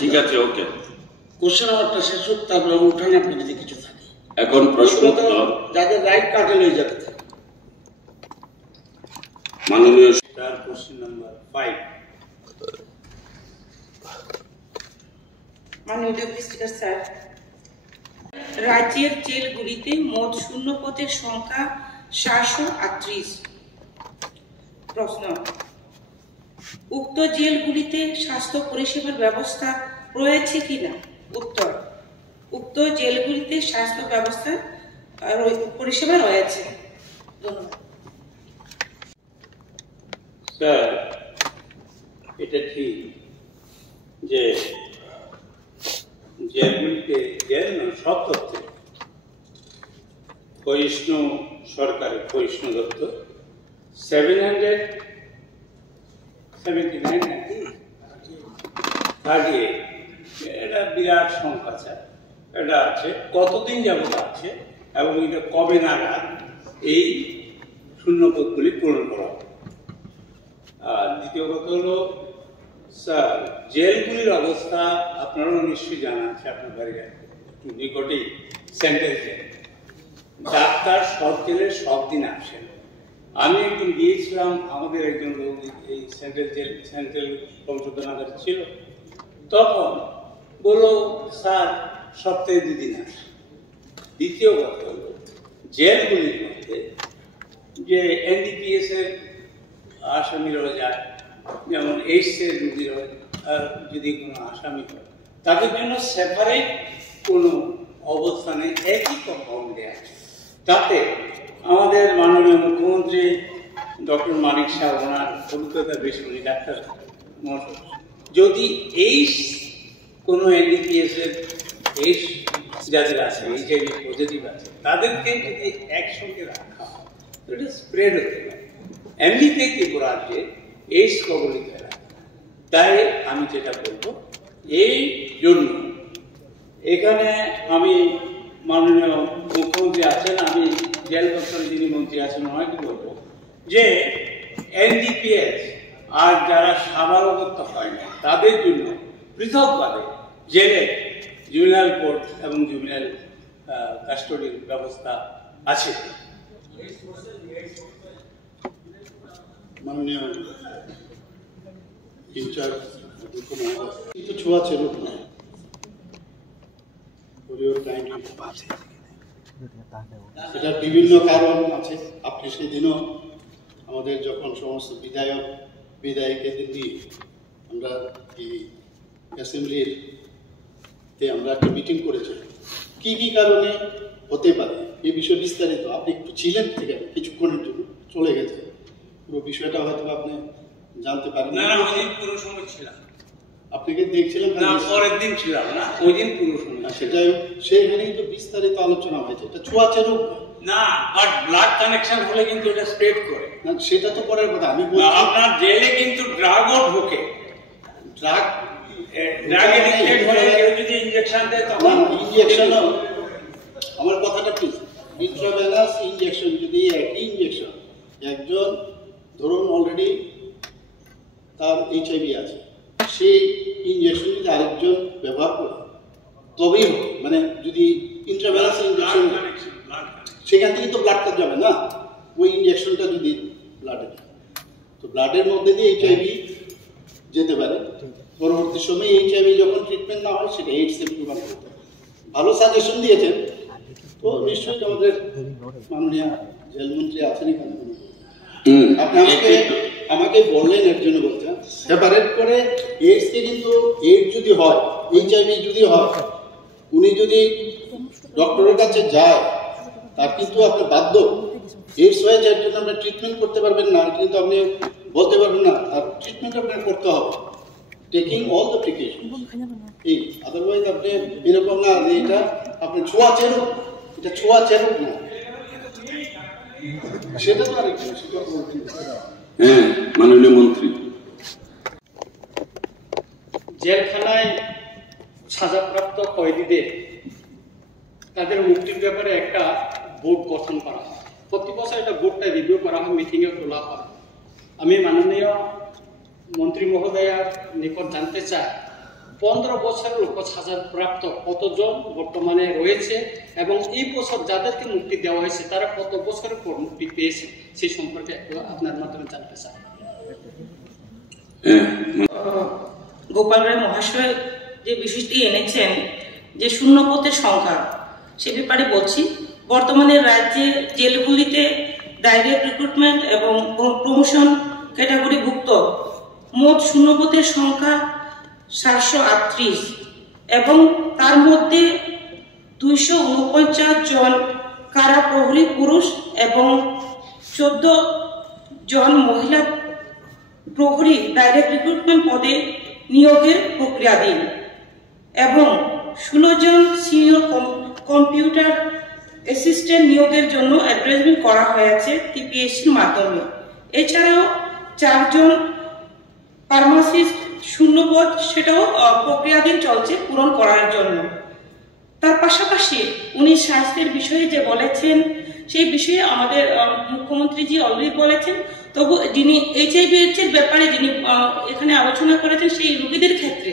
ঠিক আছে, ওকে। কোশ্চেন আওয়ারটা শেষ হোক, তারপর উঠান আপনি যদি কিছু থাকে। এখন প্রশ্ন যাদের রাইট কাটেল হয়ে যাবে। মাননীয় কোশ্চেন নাম্বার 5। মাননীয় ডেপুটি স্পিকার স্যার, রাজ্যের জেলগুলিতে মোট শূন্য পদের সংখ্যা 738। প্রশ্ন, উক্ত জেলগুলিতে স্বাস্থ্য পরিষেবার ব্যবস্থা রয়েছে কিনা? উত্তর, উক্ত জেলগুলিতে স্বাস্থ্য ব্যবস্থা পরিষেবা রয়েছে। ধন্যবাদ। স্যার, এটা ঠিক যে জেলগুলিতে জেল সব তথ্যে ক্ষয়িষ্ণু সরকারের ক্ষয়িষ্ণু দত্ত 779 নাকি এটা বিরাট সংখ্যা স্যার। এটা আছে কতদিন যাবত আছে এবং এটা কবে নাগাদ এই শূন্যপদগুলি পূরণ করা হবে। আর দ্বিতীয় কথা হলো স্যার, জেলগুলির অবস্থা আপনারাও নিশ্চয়ই জানা আছে, আপনার বাড়ির একটু নিকটেই সেন্ট্রাল জেল। ডাক্তার সব জেলে সব দিন আসেন। আমি একদিন গিয়েছিলাম, আমাদের একজন লোক এই সেন্ট্রাল সংশোধনাগার ছিল, তখন বললো স্যার সপ্তাহে 2 দিন আসে। দ্বিতীয় কথা হলো জেলগুলির মধ্যে যে NDPS এর আসামিরা যায়, যেমন এইডস এর রোগীরা যদি কোনো আসামি হয়, তাদের জন্য সেপারেট কোনো অবস্থানে একই কম্পাউন্ড দেওয়া আছে। তাতে আমাদের মাননীয় মুখ্যমন্ত্রী ডক্টর মানিক শাহ, ওনার অভিজ্ঞতা বেশি, উনি ডাক্তার, যদি এইডস কোনো NDPS এর এইডস যাদের আছে, HIV পজিটিভ আছে, তাদেরকে যদি একসঙ্গে রাখা হয় এটা স্প্রেড হতে পারে। এমনিতে ত্রিপুরাজ্যে এইডস কবলিত হয়। তাই আমি যেটা বলবো, এই জন্য এখানে আমি মাননীয় মুখ্যমন্ত্রী আছেন, আমি জেল দপ্তরে যিনি মন্ত্রী আছেন ওনাকে বলবো যে NDPS আর যারা সাবালকত্ব হয় না তাদের জন্য পৃথকভাবে জেলে জুভেনাইল কোর্ট এবং জুভেনাইল কাস্টডির ব্যবস্থা আছে। মাননীয় ইনচার্জ কিন্তু ছোঁয়াচে রূপ নয়, সেটার বিভিন্ন কারণ আছে। আপনি সেদিনও আমাদের যখন সমস্ত বিধায়কদের দিয়ে আমরা এই অ্যাসেম্বলির আমরা একটা মিটিং করেছি, কি কি কারণে হতে পারে এই বিষয়ে বিস্তারিত আপনি একটু ছিলেন, ঠিক আছে, কিছুক্ষণের জন্য চলে গেছে, পুরো বিষয়টা হয়তো আপনি জানতে পারেন না। পুরো সময় ছিলাম, আপনাকে দেখছিলাম না, পরের দিন ছিলাম না, ওই দিন পুরো সময়। সেটাই, সেখানে কিন্তু বিস্তারিত আলোচনা হয়েছে। এটা ছোঁয়াচে রোগ না, বাট ব্লাড কানেকশন হলে কিন্তু এটা স্প্রেড করে না, সেটা তো পরের কথা। আমি বলছি আপনার জেলে কিন্তু ড্রাগও ঢোকে, ড্রাগ এডিক্টেড হয়ে কেউ যদি ইনজেকশন দেয় তখন ইনজেকশনও, আমার কথাটা প্লিজ, ইন্ট্রাভেনাস ইনজেকশন যদি একই ইনজেকশন একজন ধরুন অলরেডি তার HIV আছে, সেই ইনজেকশন যদি আরেকজন ব্যবহার করে তবেই হবে, মানে যদি ইন্ট্রাভেনাস ইনজেকশন সেখান থেকে তো ব্লাডটা যাবে না, ওই ইনজেকশনটা যদি ব্লাডে যায় তো ব্লাডের মধ্যে দিয়ে HIV যেতে পারে। পরবর্তী সময়ে HIV যখন ট্রিটমেন্ট না হয় সেটা এইডস এর প্রমাণ করতে পারে। ভালো সাজেশন দিয়েছেন, তো নিশ্চয়ই আমাদের মাননীয় জেলমন্ত্রী আছেন এখানে, আপনি আমাকে বললেন এর জন্য বলছেন সেপারেট করে এইডসকে, কিন্তু এইডস যদি হয়, HIV যদি হয়, উনি যদি ডক্টরের কাছে যায় তার কিন্তু আপনি বাধ্য, এইডস হয়েছে এর জন্য আপনি ট্রিটমেন্ট করতে পারবেন না, কিন্তু আপনি বলতে পারবেন না, তার ট্রিটমেন্ট আপনাকে করতে হবে, টেকিং অল দ্য প্রিকশন। এই আদারওয়াইজ আপনি এরকম না যে এটা আপনি ছোঁয়াচে রোগ, এটা ছোঁয়াচে রোগ না, সেটা তো আরেকটু সেটা বলতেন। হ্যাঁ, মাননীয় মন্ত্রী। জেলখানায় সাজাপ্রাপ্ত কয়েদিদের তাদের মুক্তির ব্যাপারে একটা বোর্ড গঠন করা হয়। প্রতি বছর একটা বোর্ডটা রিভিউ করা হয়, মিটিংয়ে তোলা হয়। আমি মাননীয় মন্ত্রী মহোদয়ার নিকট জানতে চাই 15 বছরের উপর সাজাপ্রাপ্ত কতজন বর্তমানে রয়েছে এবং এই বছর যাদেরকে মুক্তি দেওয়া হয়েছে তারা কত বছরের পর মুক্তি পেয়েছে সেই সম্পর্কে একটু আপনার মাধ্যমে জানতে চাই। গোপাল রায় মহাশয় যে বিষয়টি এনেছেন যে শূন্যপদের সংখ্যা, সে ব্যাপারে বলছি। বর্তমানে রাজ্যে জেলগুলিতে ডাইরেক্ট রিক্রুটমেন্ট এবং প্রমোশন ক্যাটাগরিভুক্ত মোট শূন্যপদের সংখ্যা 738 এবং তার মধ্যে 249 জন কারা প্রহরী পুরুষ এবং 14 জন মহিলা প্রহরী ডাইরেক্ট রিক্রুটমেন্ট পদে নিয়োগের প্রক্রিয়াধীন এবং 16 জন সিনিয়র কম্পিউটার অ্যাসিস্ট্যান্ট নিয়োগের জন্য অ্যাডভার্টাইজমেন্ট করা হয়েছে টিপিএসসির মাধ্যমে। এছাড়াও 4 জন ফার্মাসিস্ট শূন্যপদ, সেটাও প্রক্রিয়াধীন চলছে পূরণ করার জন্য। তার পাশাপাশি উনি স্বাস্থ্যের বিষয়ে যে বলেছেন সেই বিষয়ে আমাদের মুখ্যমন্ত্রীজি অলরেডি বলেছেন, তবু যিনি HIV/AIDS এর ব্যাপারে যিনি এখানে আলোচনা করেছেন সেই রোগীদের ক্ষেত্রে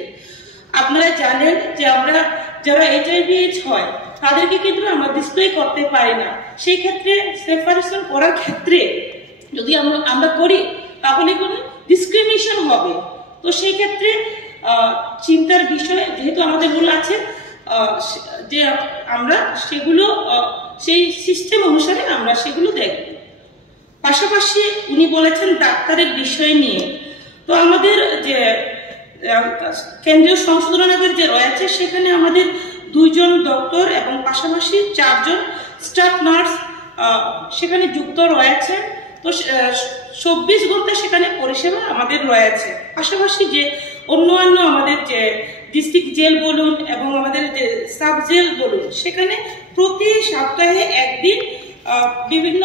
আপনারা জানেন যে আমরা যারা HIV/AIDS হয় তাদেরকে কিন্তু আমরা ডিসপ্লে করতে পারি না। সেই ক্ষেত্রে সেপারেশন করার ক্ষেত্রে যদি আমরা করি তাহলে কোনো ডিসক্রিমিনেশন হবে। তো সেই ক্ষেত্রে চিন্তার বিষয় যেহেতু আমাদের বলে আছে যে আমরা সেগুলো সেই সিস্টেম অনুসারে আমরা সেগুলো দেখব। পাশাপাশি উনি বলেছেন ডাক্তারের বিষয় নিয়ে। তো আমাদের যে কেন্দ্রীয় সংশোধনাগার যে রয়েছে সেখানে আমাদের 2 জন ডক্টর এবং পাশাপাশি 4 জন স্টাফ নার্স সেখানে যুক্ত রয়েছে। তো 24 ঘন্টা সেখানে পরিষেবা আমাদের রয়েছে। পাশাপাশি যে অন্যান্য আমাদের যে ডিস্ট্রিক্ট জেল বলুন এবং আমাদের যে সাব জেল বলুন, সেখানে প্রতি সপ্তাহে একদিন বিভিন্ন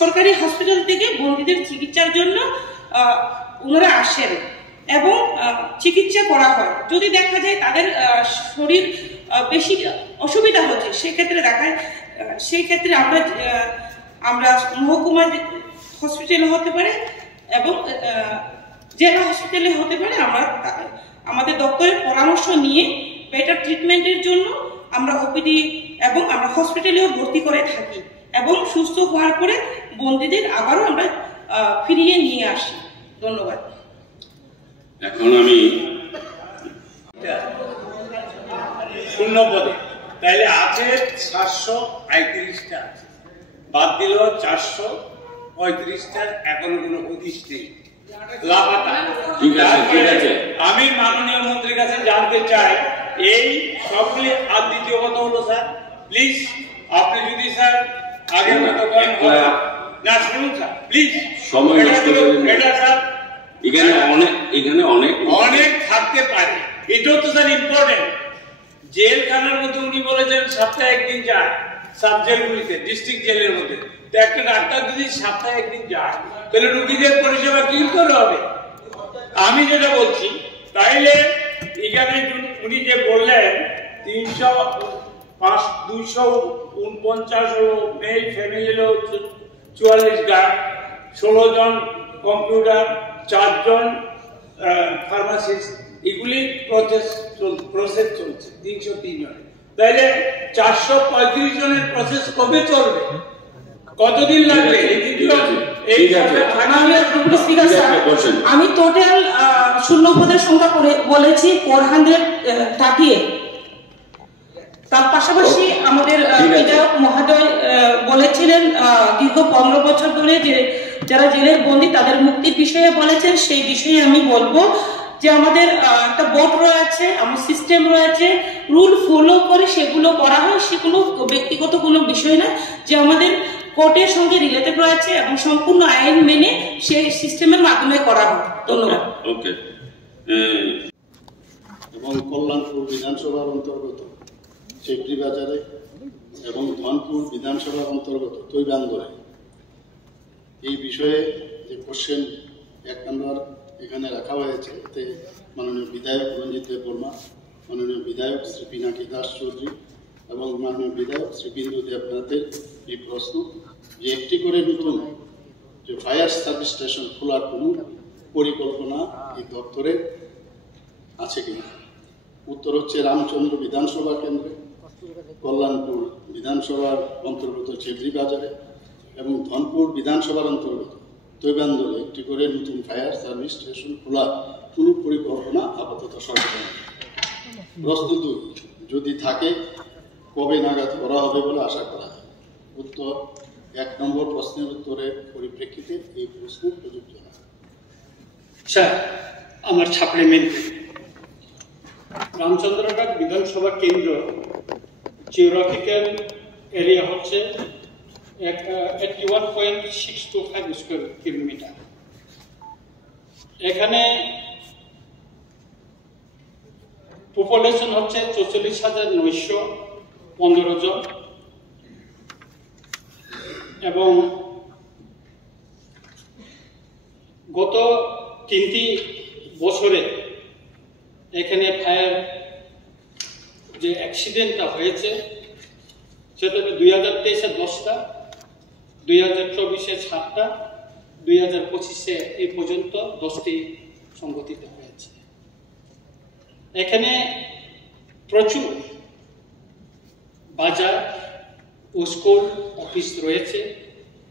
সরকারি হসপিটাল থেকে বন্দীদের চিকিৎসার জন্য ওনারা আসেন এবং চিকিৎসা করা হয়। যদি দেখা যায় তাদের শরীর বেশি অসুবিধা হচ্ছে সেই ক্ষেত্রে আমরা মহকুমা হসপিটালে হতে পারে এবং জেলা হসপিটালে হতে পারে, আমরা আমাদের দপ্তরের পরামর্শ নিয়ে বেটার ট্রিটমেন্টের জন্য আমরা ওপিডি এবং আমরা হসপিটালেও ভর্তি করে থাকি এবং সুস্থ হওয়ার পরে বন্দীদের আবারও আমরা ফিরিয়ে নিয়ে আসি। ধন্যবাদ। এখন আমি শূন্যপদে তাহলে আছে 735টা আছে, বাদ দিল 435টার এখনো কোনো হদিশ নেই, লাপাতা। ঠিক আছে। আমি মাননীয় মন্ত্রীর কাছে জানতে চাই এই সবগুলি। আর দ্বিতীয় কথা হলো স্যার, প্লিজ আপনি যদি স্যার আগে মতো করেন না, শুনুন স্যার প্লিজ, সময় নষ্ট করবেন না। এটা স্যার এখানে অনেক থাকতে পারে, এটাও তো স্যার ইম্পর্টেন্ট। জেলখানার মধ্যে উনি বলেছেন সপ্তাহে একদিন যায় সাব জেলগুলিতে, ডিস্ট্রিক্ট জেলের মধ্যে। তো একটা ডাক্তার যদি সপ্তাহে একদিন যায় তাহলে রোগীদের পরিষেবা কি করে হবে? আমি যেটা বলছি, তাইলে এখানে উনি যে বললেন 249 হলো মেল, ফিমেল হলো 44 গার্ড, 16 জন কম্পিউটার, 4 জন ফার্মাসিস্ট, এগুলি প্রসেস চলছে 303 জনের। তাইলে 435 জনের প্রসেস কবে চলবে, কতদিন লাগবে? আমি টোটাল শূন্যপদের সংখ্যা বলেছি 438। তার পাশাপাশি আমাদের বিধায়ক মহোদয় বলেছিলেন দীর্ঘ 15 বছর ধরে যে যারা জেলের বন্দী তাদের মুক্তির বিষয়ে বলেছেন। সেই বিষয়ে আমি বলবো যে আমাদের একটা বোর্ড রয়েছে, আমার সিস্টেম রয়েছে, রুল ফলো করে সেগুলো করা হয়। সেগুলো ব্যক্তিগত কোনো বিষয় না, যে আমাদের কোর্টের সঙ্গে রিলেটেড রয়েছে এবং সম্পূর্ণ আইন মেনে সেই সিস্টেমের মাধ্যমে করা হয়। ধন্যবাদ। ওকে। এবং কল্যাণপুর বিধানসভার অন্তর্গত চেকরি বাজারে এবং ধনপুর বিধানসভার অন্তর্গত তৈবাঙ্গরে এই বিষয়ে যে কোশ্চেন 1 নম্বর এখানে রাখা হয়েছে, এতে মাননীয় বিধায়ক রঞ্জিত দেববর্মা, মাননীয় বিধায়ক শ্রী পিনাকি দাস চৌধুরী এবং মাননীয় বিধায়ক শ্রী বিন্দু দেবনাথের এই প্রশ্ন যে একটি করে নতুন যে ফায়ার সার্ভিস স্টেশন খোলার কোনো পরিকল্পনা এই দপ্তরে আছে কিনা। উত্তর হচ্ছে রামচন্দ্র বিধানসভা কেন্দ্রে, কল্যাণপুর বিধানসভার অন্তর্গত চেবরি বাজারে এবং ধনপুর বিধানসভার অন্তর্গত তৈবান্দলে একটি করে নতুন ফায়ার সার্ভিস স্টেশন খোলার কোনো পরিকল্পনা আপাতত সরকার। প্রশ্ন 2, যদি থাকে কবে নাগাদ করা হবে বলে আশা করা হয়? উত্তর, 1 নম্বর প্রশ্নের উত্তরের পরিপ্রেক্ষিতে এই প্রশ্ন প্রযোজ্য নয়। স্যার, আমার সাপ্লিমেন্ট, রামচন্দ্রঘাট বিধানসভা কেন্দ্র জিওগ্রাফিক্যাল এরিয়া হচ্ছে 81.625 স্কোয়ার কিলোমিটার। এখানে পপুলেশন হচ্ছে 44,915 জন এবং গত 3টি বছরে এখানে ফায়ার যে অ্যাক্সিডেন্টটা হয়েছে সেটা 2023-এ 10টা, 2024-এ 7টা, 2025-এ এই পর্যন্ত 10টি সংঘটিত হয়েছে। এখানে প্রচুর বাজার ও স্কুল অফিস রয়েছে।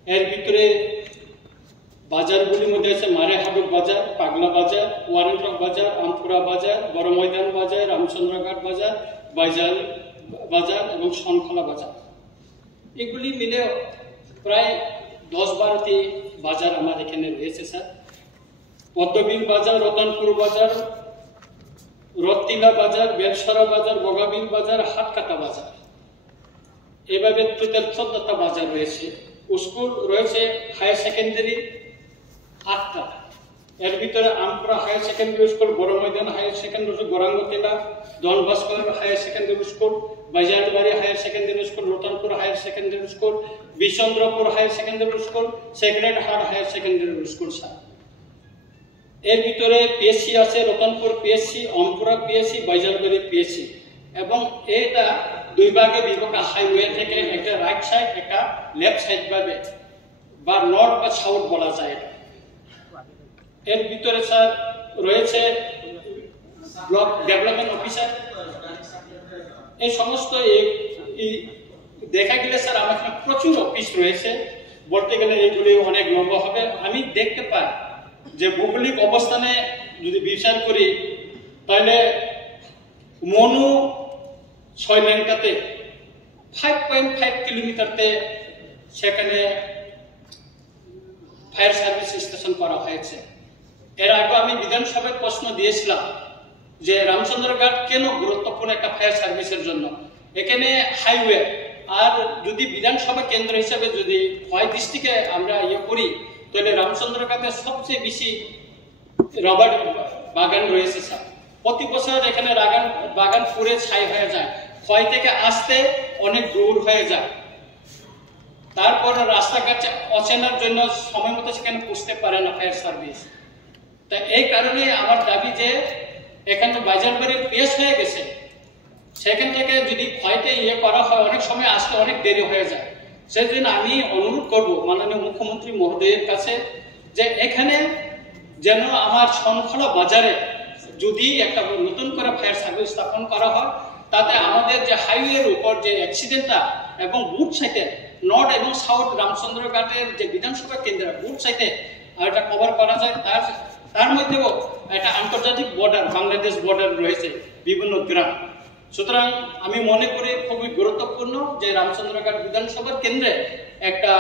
এর ভিতরে বাজারগুলির মধ্যে আছে মারেহাবুর বাজার, পাগলা বাজার, ওয়ারেন্টক বাজার, আমপুরা বাজার, বড় ময়দান বাজার, রামচন্দ্রঘাট বাজার, বাইজাল বাজার এবং শনখলা বাজার। এগুলি মিলে প্রায় 10-12টি বাজার আমার এখানে রয়েছে স্যার। পদ্মবিল বাজার, রতনপুর বাজার, রত্তিলা বাজার, বেলসরা বাজার, বগাবিল বাজার, হাটকাটা বাজার, এভাবে টোটাল 14টা বাজার রয়েছে। স্কুল রয়েছে হায়ার সেকেন্ডারি 8টা। এর ভিতরে আমপুরা higher secondary school, Boro Maidan higher secondary school, Gorangatila, Don Bhaskar higher secondary school, Baijanbari higher secondary school, Ratanpur higher secondary school, Bishchandrapur higher secondary school, sacred heart higher secondary school sir. এর ভিতরে পিএসসি আছে, Ratanpur PSC, Ampura PSC, Baijanbari PSC এবং এটা 2 ভাগে বিভক্ত। Highway থেকে একটা রাইট সাইড, একটা লেফট সাইড ভাবে বা নর্থ বা সাউথ বলা যায় এটা। এর ভিতরে স্যার রয়েছে ব্লক ডেভেলপমেন্ট অফিসার। এই সমস্ত দেখা গেলে স্যার আমার এখানে প্রচুর অফিস রয়েছে, বলতে গেলে এইগুলি অনেক লম্বা হবে। আমি দেখতে পাই যে ভৌগোলিক অবস্থানে যদি বিচার করি তাহলে মনু 6 লেনটাতে 5.5 কিলোমিটারতে সেখানে ফায়ার সার্ভিস স্টেশন করা হয়েছে। এর আগে আমি বিধানসভায় প্রশ্ন দিয়েছিলাম যে রামচন্দ্রঘাট কেন গুরুত্বপূর্ণ একটা ফায়ার সার্ভিসের জন্য। এখানে হাইওয়ে, আর যদি বিধানসভা কেন্দ্র হিসাবে যদি খোয়াই ডিস্ট্রিক্টে আমরা করি তাহলে রামচন্দ্রঘাটে সবচেয়ে বেশি রবার বাগান রয়েছে স্যার। প্রতি বছর এখানে বাগান পুরে ছাই হয়ে যায়, খোয়াই থেকে আসতে অনেক দূর হয়ে যায়। তারপর রাস্তাঘাট অচেনার জন্য সময় মতো সেখানে পৌঁছতে পারে না ফায়ার সার্ভিস। তা এই কারণে আমার দাবি যে এখানে বাজারবাড়ি পেশ হয়ে গেছে, সেখান থেকে যদি খোয়াইতে করা হয় অনেক সময় আসতে অনেক দেরি হয়ে যায়। সেই জন্য আমি অনুরোধ করব মাননীয় মুখ্যমন্ত্রী মহোদয়ের কাছে যে এখানে যেন আমার শনখলা বাজারে যদি একটা নতুন করে ফায়ার সার্ভিস স্থাপন করা হয়, তাতে আমাদের যে হাইওয়ের উপর যে অ্যাক্সিডেন্টটা এবং বুট সাইডে নর্থ এবং সাউথ রামচন্দ্রঘাটের যে বিধানসভা কেন্দ্র বুট সাইডে এটা কভার করা যায়। তার মধ্যেও একটা আন্তর্জাতিক বর্ডার, বাংলাদেশ বর্ডার রয়েছে বিভিন্ন গ্রাম। সুতরাং আমি মনে করি খুবই গুরুত্বপূর্ণ যে রামচন্দ্রঘাট বিধানসভার কেন্দ্রে একটা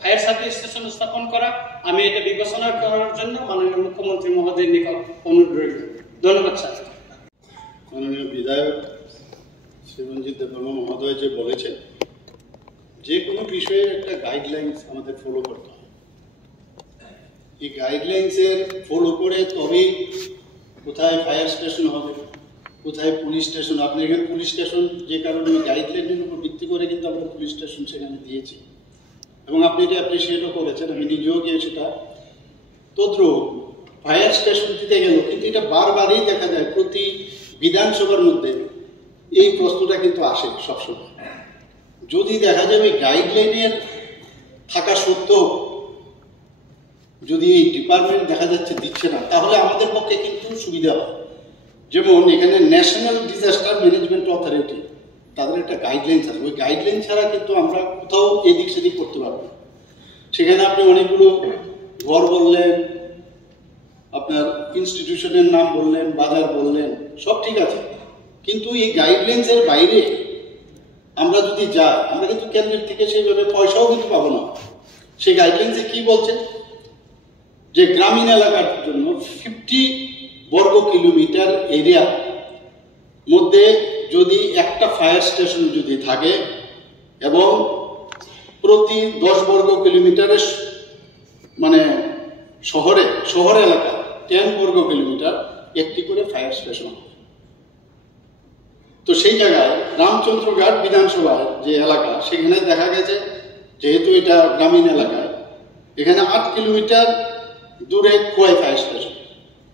ফায়ার সার্ভিস স্টেশন স্থাপন করা। আমি এটা বিবেচনা করার জন্য মাননীয় মুখ্যমন্ত্রী মহোদয়ের নিকট অনুরোধ রইল। ধন্যবাদ স্যার। মাননীয় বিধায়ক শ্রী রঞ্জিত দেববর্মা মহোদয় যে বলেছেন, যে কোনো বিষয়ে একটা গাইডলাইন্স আমাদের ফলো করতে হয়। এই গাইডলাইন্সের ফলো করে তবেই কোথায় ফায়ার স্টেশন হবে, কোথায় পুলিশ স্টেশন। আপনি এখানে পুলিশ স্টেশন যে কারণে গাইডলাইনের উপর ভিত্তি করে কিন্তু আমরা পুলিশ স্টেশন সেখানে দিয়েছি এবং আপনি এটা অ্যাপ্রিসিয়েটও করেছেন। আমি নিজেও গিয়ে সেটা তদ্রুপ ফায়ার স্টেশন দিতে গেল, কিন্তু এটা বারবারই দেখা যায় প্রতি বিধানসভার মধ্যে এই প্রশ্নটা কিন্তু আসে সবসময়। যদি দেখা যাবে গাইডলাইনের থাকা সত্ত্বেও যদি এই ডিপার্টমেন্ট দেখা যাচ্ছে দিচ্ছে না, তাহলে আমাদের পক্ষে কিন্তু সুবিধা হয়। যেমন এখানে ন্যাশনাল ডিজাস্টার ম্যানেজমেন্ট অথরিটি, তাদের একটা গাইডলাইন আছে, ওই গাইডলাইন ছাড়া কিন্তু আমরা কোথাও এদিক সেদিক করতে পারবো না। সেখানে আপনি অনেকগুলো ঘর বললেন, আপনার ইনস্টিটিউশনের নাম বললেন, বাজার বললেন, সব ঠিক আছে, কিন্তু এই গাইডলাইন্সের বাইরে আমরা যদি যাই, আমরা কিন্তু কেন্দ্রের থেকে সেইভাবে পয়সাও কিন্তু পাবো না। সেই গাইডলাইন্সে কি বলছে যে গ্রামীণ এলাকার জন্য 50 বর্গ কিলোমিটার এরিয়া মধ্যে যদি একটা ফায়ার স্টেশন যদি থাকে এবং প্রতি 10 বর্গ কিলোমিটারের মানে শহর এলাকা 10 বর্গ কিলোমিটার একটি করে ফায়ার স্টেশন। তো সেই জায়গায় রামচন্দ্রঘাট বিধানসভার যে এলাকা, সেখানে দেখা গেছে যেহেতু এটা গ্রামীণ এলাকায়, এখানে 8 কিলোমিটার দূরে খোয়াই ফায়ার স্টেশন।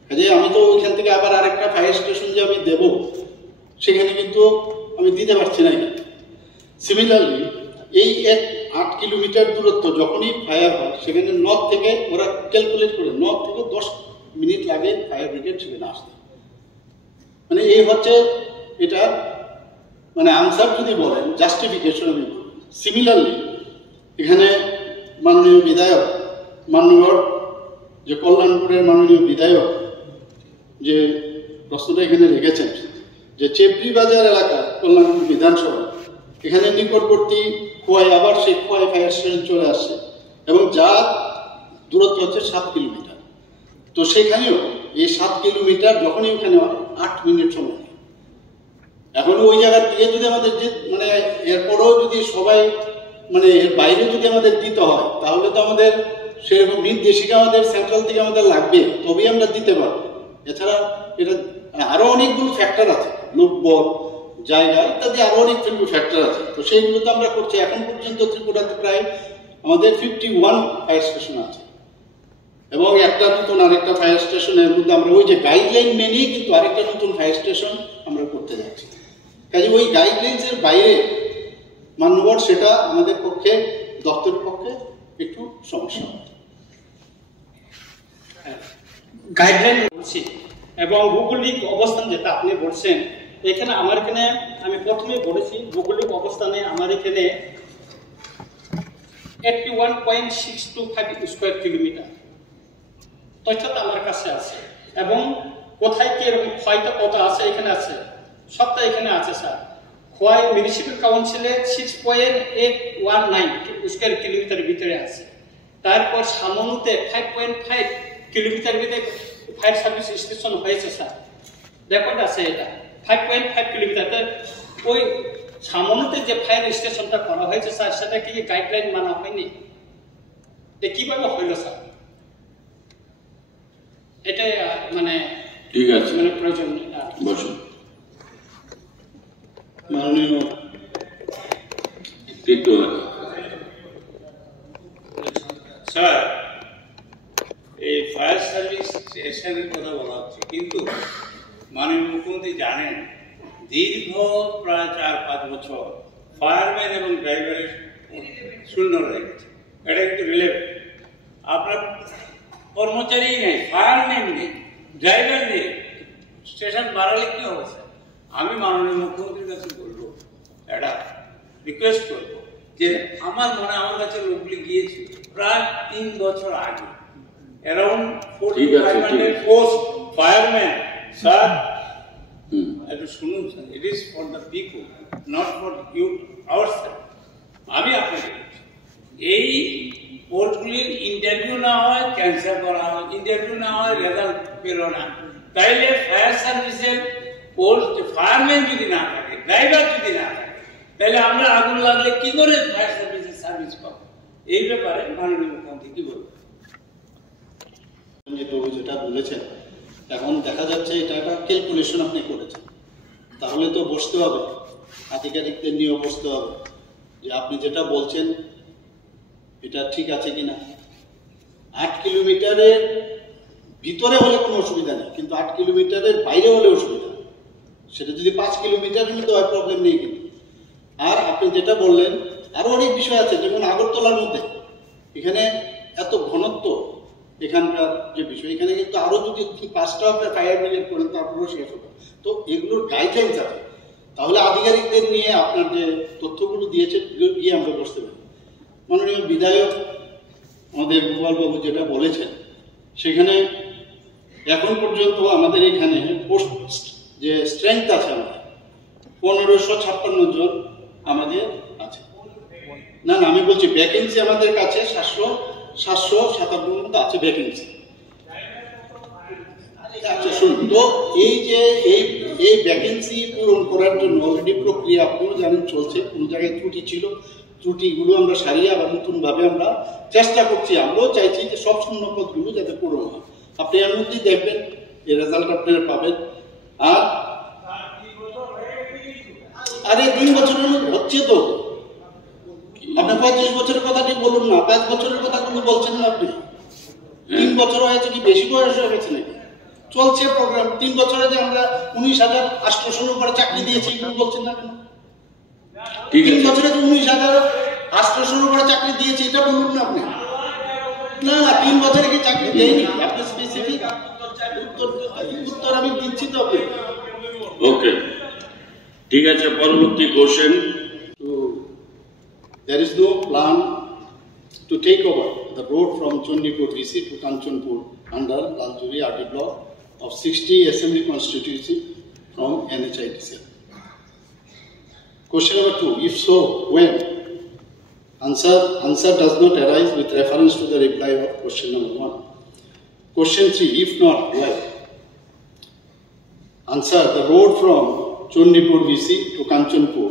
কাজে আমি তো ওইখান থেকে আবার আরেকটা ফায়ার স্টেশন যে আমি দেব, সেখানে কিন্তু আমি দিতে পারছি না। সিমিলারলি এই 8 কিলোমিটার দূরত্ব যখনই ফায়ার হয়, সেখানে নর্থ থেকে ওরা ক্যালকুলেট করে 9 থেকে 10 মিনিট লাগে ফায়ার ব্রিগেড সেখানে আসতে। মানে এই হচ্ছে এটা মানে আনসার যদি বলেন, জাস্টিফিকেশন আমি বলব। সিমিলারলি এখানে মাননীয় বিধায়ক মান্যগড় যে কল্যাণপুরের মাননীয় বিধায়ক যে প্রশ্নটা এখানে রেখেছেন যে চেপড়ি বাজার এলাকা কল্যাণপুর বিধানসভা, এখানে নিকটবর্তী খোয়াই, আবার সেই খোয়াই ফায়ার স্টেশন চলে আসছে এবং যার দূরত্ব হচ্ছে 7 কিলোমিটার। তো সেখানেও এই 7 কিলোমিটার যখনই ওখানে 8 মিনিট সময়। এখন ওই জায়গার থেকে যদি আমাদের মানে এরপরেও যদি সবাই মানে এর বাইরে যদি আমাদের দিতে হয়, তাহলে তো আমাদের সেরকম নির্দেশিকা আমাদের সেন্ট্রাল থেকে আমাদের লাগবে, তবেই আমরা দিতে পারবো। এছাড়া এটা আরো অনেকগুলো ফ্যাক্টর আছে, লোকবল, জায়গা ইত্যাদি আরো অনেক ফ্যাক্টর আছে। তো সেইগুলো তো আমরা করছি। এখন পর্যন্ত ত্রিপুরাতে প্রায় আমাদের 51 ফায়ার স্টেশন আছে এবং একটা নতুন আরেকটা ফায়ার স্টেশনের মধ্যে আমরা ওই যে গাইডলাইন মেনেই কিন্তু আরেকটা নতুন ফায়ার স্টেশন আমরা করতে যাচ্ছি। কাজে ওই গাইডলাইন্সের বাইরে মান্যবর সেটা আমাদের পক্ষে, দপ্তরের পক্ষে একটু সমস্যা। গাইডলাইন বলছি এবং ভৌগোলিক অবস্থান যেটা আপনি বলছেন, এখানে আমার এখানে আমি প্রথমে বলেছি ভৌগোলিক অবস্থানে আমার এখানে 81.625 স্কোয়ার কিলোমিটার তথ্যটা আমার কাছে আছে এবং কোথায় কি এরকম ক্ষয়টা কত আছে এখানে আছে, সবটা এখানে আছে স্যার। খোয়াই মিউনিসিপ্যাল কাউন্সিলে 6.819 স্কোয়ার কিলোমিটার ভিতরে আছে। তারপর সামনুতে 5.5 কিলোমিটার ভিতরে ফায়ার সার্ভিস স্টেশন হয়েছে স্যার, রেকর্ড আছে এটা 5.5 কিলোমিটার। ওই সামনুতে যে ফায়ার স্টেশনটা করা হয়েছে স্যার, সেটা কি গাইডলাইন মানা হয়নি? কিভাবে হইল স্যার? এটা মানে ঠিক আছে, মানে প্রয়োজন বসুন। মাননীয় স্যার, এই ফায়ার সার্ভিস স্টেশনের কথা বলা হচ্ছে, কিন্তু মাননীয় মুখ্যমন্ত্রী জানেন দীর্ঘ প্রায় 4-5 বছর ফায়ারম্যান এবং ড্রাইভারের শূন্য রয়ে গেছে। এটা কিন্তু রিলেভেন্ট। আপনার কর্মচারী নেই, ফায়ারম্যান নেই, ড্রাইভার নেই, স্টেশন বাড়ালে কি হবে স্যার? আমি মাননীয় মুখ্যমন্ত্রীর কাছে বলবো, একটা রিকোয়েস্ট করবো যে আমার কাছে লোকগুলি গিয়েছিল প্রায় 3 বছর আগে, অ্যারাউন্ড 4500 পোস্ট ফায়ারম্যান। স্যার একটু শুনুন sir, it is for the people, not for you ourselves. আমি আপনাকে বলছি, এই পোস্টগুলির ইন্টারভিউ না হয়, ক্যান্সেল করা হয়, ইন্টারভিউ না হয়, রেজাল্ট পেলো না, তাইলে ফায়ার সার্ভিসের পোস্ট ফায়ারম্যান যদি না থাকে, ড্রাইভার যদি না থাকে, তাহলে আমরা আগুন লাগলে কি করে ফায়ার সার্ভিসের সার্ভিস পাবো? এই ব্যাপারে মাননীয় মুখ্যমন্ত্রী কি বলবেন? যেটা বলেছেন, এখন দেখা যাচ্ছে এটা একটা ক্যালকুলেশন আপনি করেছেন, তাহলে তো বসতে হবে, আধিকারিকদের নিয়েও বসতে হবে যে আপনি যেটা বলছেন এটা ঠিক আছে কিনা। 8 কিলোমিটারের ভিতরে হলে কোনো অসুবিধা নেই, কিন্তু 8 কিলোমিটারের বাইরে হলে অসুবিধা। সেটা যদি 5 কিলোমিটারের মধ্যে হয় প্রবলেম নেই কিন্তু। আর আপনি যেটা বললেন আরো অনেক বিষয় আছে, যেমন আগরতলার মধ্যে এখানে এত ঘনত্ব এখানকার যে বিষয়, এখানে কিন্তু আরো যদি 5টা আপনি 5 মিলিয়ন করেন তারপরেও শেষ হবে। তো এগুলোর গাইডলাইন্স আছে, তাহলে আধিকারিকদের নিয়ে আপনার যে তথ্যগুলো দিয়েছে গিয়ে আমরা বসতে পারি। মাননীয় বিধায়ক আমাদের গোপালবাবু যেটা বলেছেন, সেখানে এখন পর্যন্ত আমাদের এখানে পোস্ট যে স্ট্রেংথ আছে আমাদের 1556 জন আমাদের আছে। না আমি বলছি ভ্যাকেন্সি আমাদের কাছে 757 মতো আছে ভ্যাকেন্সি। আচ্ছা শুনুন, তো এই যে এই ভ্যাকেন্সি পূরণ করার জন্য অলরেডি প্রক্রিয়া আপনারা জানেন চলছে। কোনো জায়গায় ত্রুটি ছিল, ত্রুটিগুলো আমরা সারিয়ে আবার নতুনভাবে আমরা চেষ্টা করছি। আমরাও চাইছি যে সব শূন্যপদগুলো যাতে পূরণ হয়। আপনি এর মধ্যেই দেখবেন এই রেজাল্ট আপনারা পাবেন। আর এই 3 বছরের মধ্যে হচ্ছে তো, আপনি 35 বছরের কথাটি বলুন না, 5 বছরের কথা কোনো বলছেন না আপনি। 3 বছর হয়েছে কি বেশি বয়স হয়ে গেছে নাকি? চলছে প্রোগ্রাম। 3 বছরে যে আমরা 19,800 উপরে চাকরি দিয়েছি বলছেন না কেন? 3 বছরে যে 19,800 উপরে চাকরি দিয়েছি এটা বলুন না আপনি। না 3 বছরে কি চাকরি দেয়নি? আপনি স্পেসিফিক উত্তর আমি দিচ্ছি তো আপনি। ওকে, ঠিক আছে, পরবর্তী question. There is no plan to take over the road from Chandipur VC to Kanchanpur under Laljuri RD block of 60 Assembly constituency from NHIDCL. Question number 2. If so, when? Answer does not arise with reference to the reply of question number 1. Question 3. If not, why? Answer. The road from Chandipur VC to Kanchanpur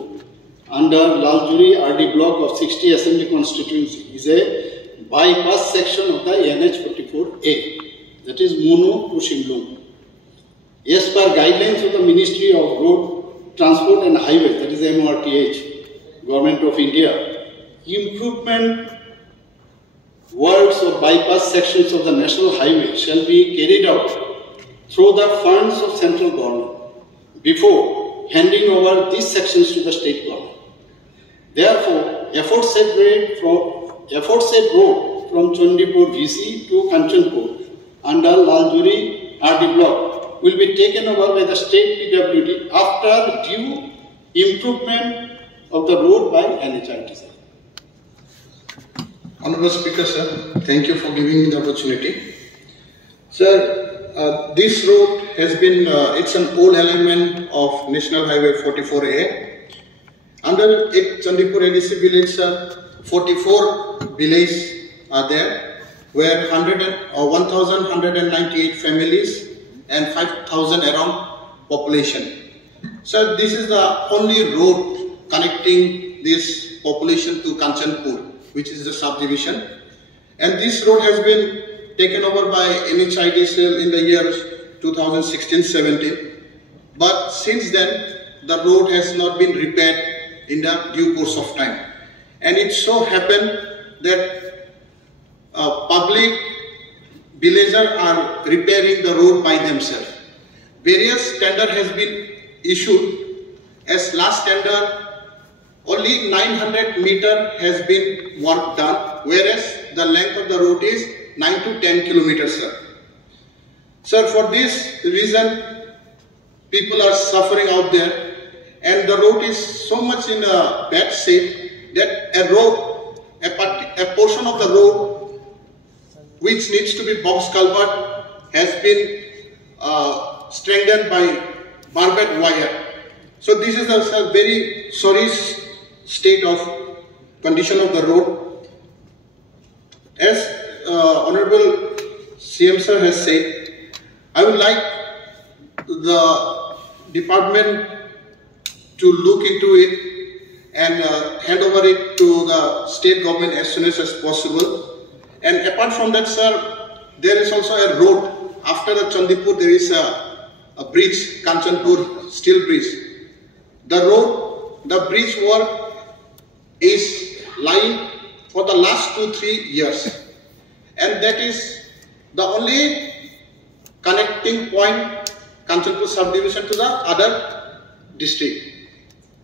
under Laljuri RD block of 60 Assembly constituency is a bypass section of the NH44A, that is Munu to Shimlung. As per guidelines of the Ministry of Road Transport and Highways, that is MORTH, Government of India, improvement works or bypass sections of the national highway shall be carried out through the funds of central government before handing over these sections to the state government. Therefore, aforesaid road from Chandipur VC to Kanchanpur under Laljuri RD block will be taken over by the state PWD after due improvement of the road by NHIDCL. Honorable Speaker, sir, thank you for giving me the opportunity. Sir, this road has been, it's an old element of National Highway 44A. Under it, Chandipur ADC village, sir, 44 villages are there, where 1,198 families and 5,000 around population. Sir, this is the only road connecting this population to Kanchanpur, which is the subdivision. And this road has been taken over by NHIDCL in the years 2016-17. But since then, the road has not been repaired in the due course of time. And it so happened that public villagers are repairing the road by themselves. Various tender has been issued. As last tender, only 900 meter has been work done, whereas the length of the road is 9 to 10 kilometers, sir. Sir, for this reason, people are suffering out there, and the road is so much in a bad shape that a portion of the road which needs to be box culvert has been strengthened by barbed wire. So this is a very sorry state of condition of the road. As Honorable CM sir has said, I would like the department to look into it and hand over it to the state government as soon as possible. And apart from that, sir, there is also a road. After the Chandipur, there is a bridge, Kanchanpur Steel Bridge. The bridge work is lying for the last 2-3 years. And that is the only connecting point, Kanchanpur subdivision to the other district.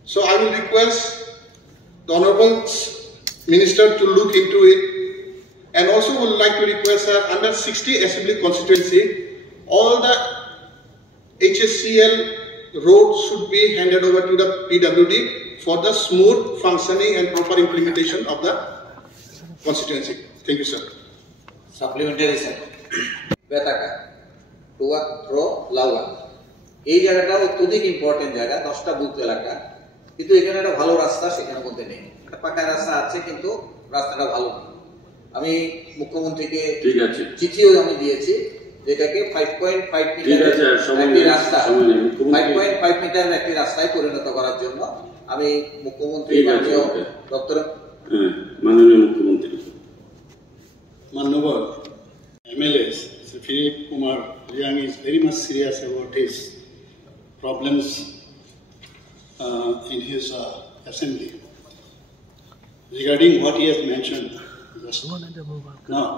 So I will request the Honorable Minister to look into it And also would like to request under 60 Assembly constituency, all the HSCL roads should be handed over to the PWD for the smooth functioning and proper implementation of the constituency. Thank you, sir. Supplementary, sir. Betaka, Tua, Thro, Lawa. এই জায়গাটা অত্যধিক important জায়গা, 10টা booth এলাকা, কিন্তু এখানে একটা ভালো রাস্তা সেখানের মধ্যে নেই। একটা পাকা রাস্তা আছে কিন্তু রাস্তাটা ভালো না। আমি মুখ্যমন্ত্রীকে চিঠিও আমি দিয়েছি, যেটাকে 5.5 মিটারের একটি রাস্তা 5.5 মিটারের একটি রাস্তায় পরিণত করার জন্য আমি মুখ্যমন্ত্রী মাননীয় দপ্তরে মাননীয় মুখ্যমন্ত্রী মান্যবর MLAs, Philip Kumar Liang is very much serious about his problems in his assembly. Regarding what he has mentioned just now,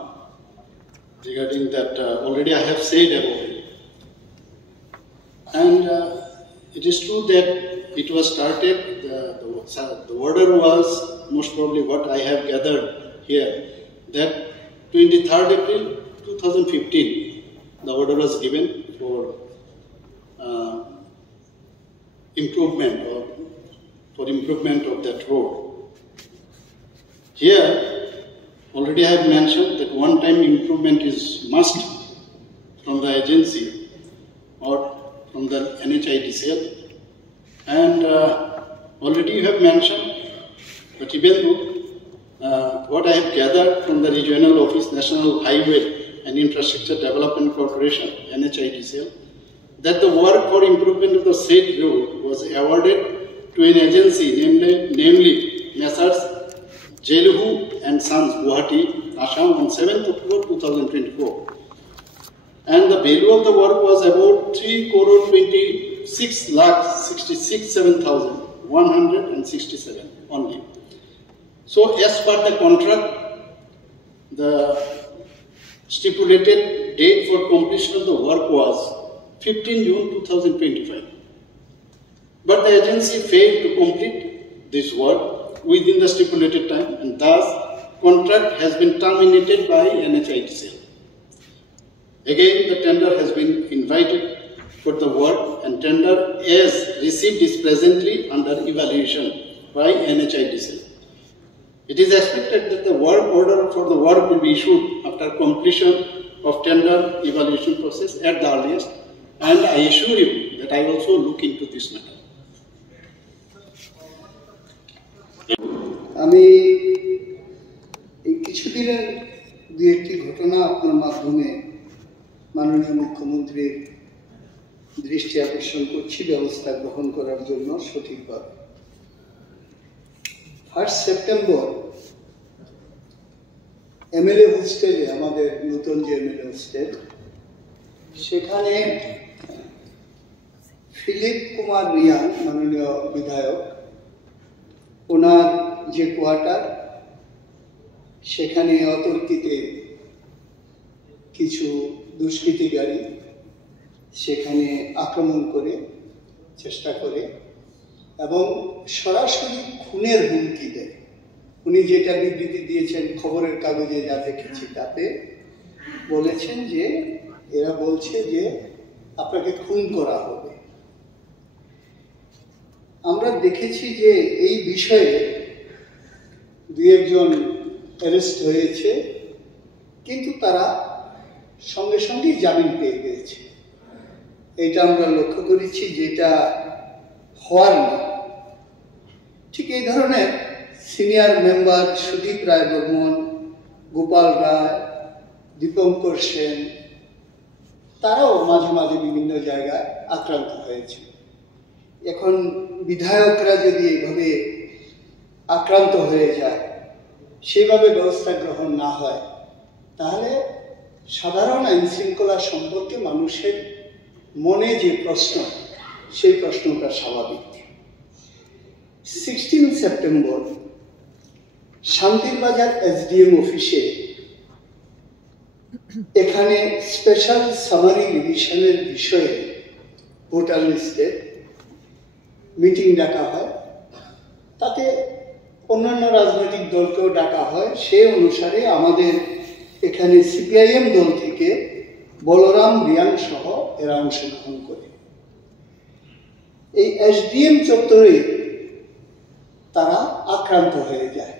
regarding that already I have said about it. And it is true that it was started, the order was most probably what I have gathered here, that 23rd April 2015, the order was given for improvement of that road. Here, already I have mentioned that one-time improvement is must from the agency or from the NHIDCL. And already you have mentioned that even though what I have gathered from the regional office, National Highway and Infrastructure Development Corporation, NHIDCL, that the work for improvement of the said road was awarded to an agency, namely Messrs. Jeluhu and Sons, Guwahati, Assam on 7th October 2024. And the value of the work was about 3,26,67,167 only. So as per the contract, the stipulated date for completion of the work was 15 June 2025. But the agency failed to complete this work within the stipulated time, and thus contract has been terminated by NHIDCL. Again, the tender has been invited for the work, and tender as received is presently under evaluation by NHIDCL. It is expected that the work order for the work will be issued after completion of tender evaluation process at the earliest, and I assure you that I also look into this matter. আমি এই কিছুদিনের দু একটি ঘটনা আপনার মাধ্যমে মাননীয় মুখ্যমন্ত্রীর দৃষ্টি আকর্ষণ করছি ব্যবস্থা গ্রহণ করার জন্য সঠিকভাবে। 1 সেপ্টেম্বর MLA হোস্টেলে, আমাদের নতুন যে MLA হোস্টেল, সেখানে ফিলিপ কুমার রিয়াং মাননীয় বিধায়ক, ওনার যে কোয়ার্টার, সেখানে অতর্কিতে কিছু দুষ্কৃতিকারী সেখানে আক্রমণ করে চেষ্টা করে এবং সরাসরি খুনের হুমকি দেয়। উনি যেটা বিবৃতি দিয়েছেন খবরের কাগজে যা দেখেছি তাতে বলেছেন যে এরা বলছে যে আপনাকে খুন করা হবে। আমরা দেখেছি যে এই বিষয়ে দুই একজন অ্যারেস্ট হয়েছে, কিন্তু তারা সঙ্গে সঙ্গেই জামিন পেয়ে গেছে। এটা আমরা লক্ষ্য করেছি, যেটা হওয়ার না। ঠিক এই ধরনের সিনিয়র মেম্বার সুদীপ রায় বর্মন, গোপাল রায়, দীপঙ্কর সেন, তারাও মাঝে মাঝে বিভিন্ন জায়গায় আক্রান্ত হয়েছে। এখন বিধায়করা যদি এইভাবে আক্রান্ত হয়ে যায়, সেভাবে ব্যবস্থা গ্রহণ না হয়, তাহলে সাধারণ আইন শৃঙ্খলা সম্পর্কে মানুষের মনে যে প্রশ্ন, সেই প্রশ্নটা স্বাভাবিক। 16 সেপ্টেম্বর শান্তিরবাজার SDM অফিসে এখানে স্পেশাল সামারি রিভিশনের বিষয়ে ভোটার লিস্টের মিটিং ডাকা হয়। তাতে অন্যান্য রাজনৈতিক দলকেও ডাকা হয়। সে অনুসারে আমাদের এখানে সিপিআইএম দল থেকে বলরাম রিয়াং সহ এরা অংশগ্রহণ করে। এই এসডিএম চত্বরে তারা আক্রান্ত হয়ে যায়,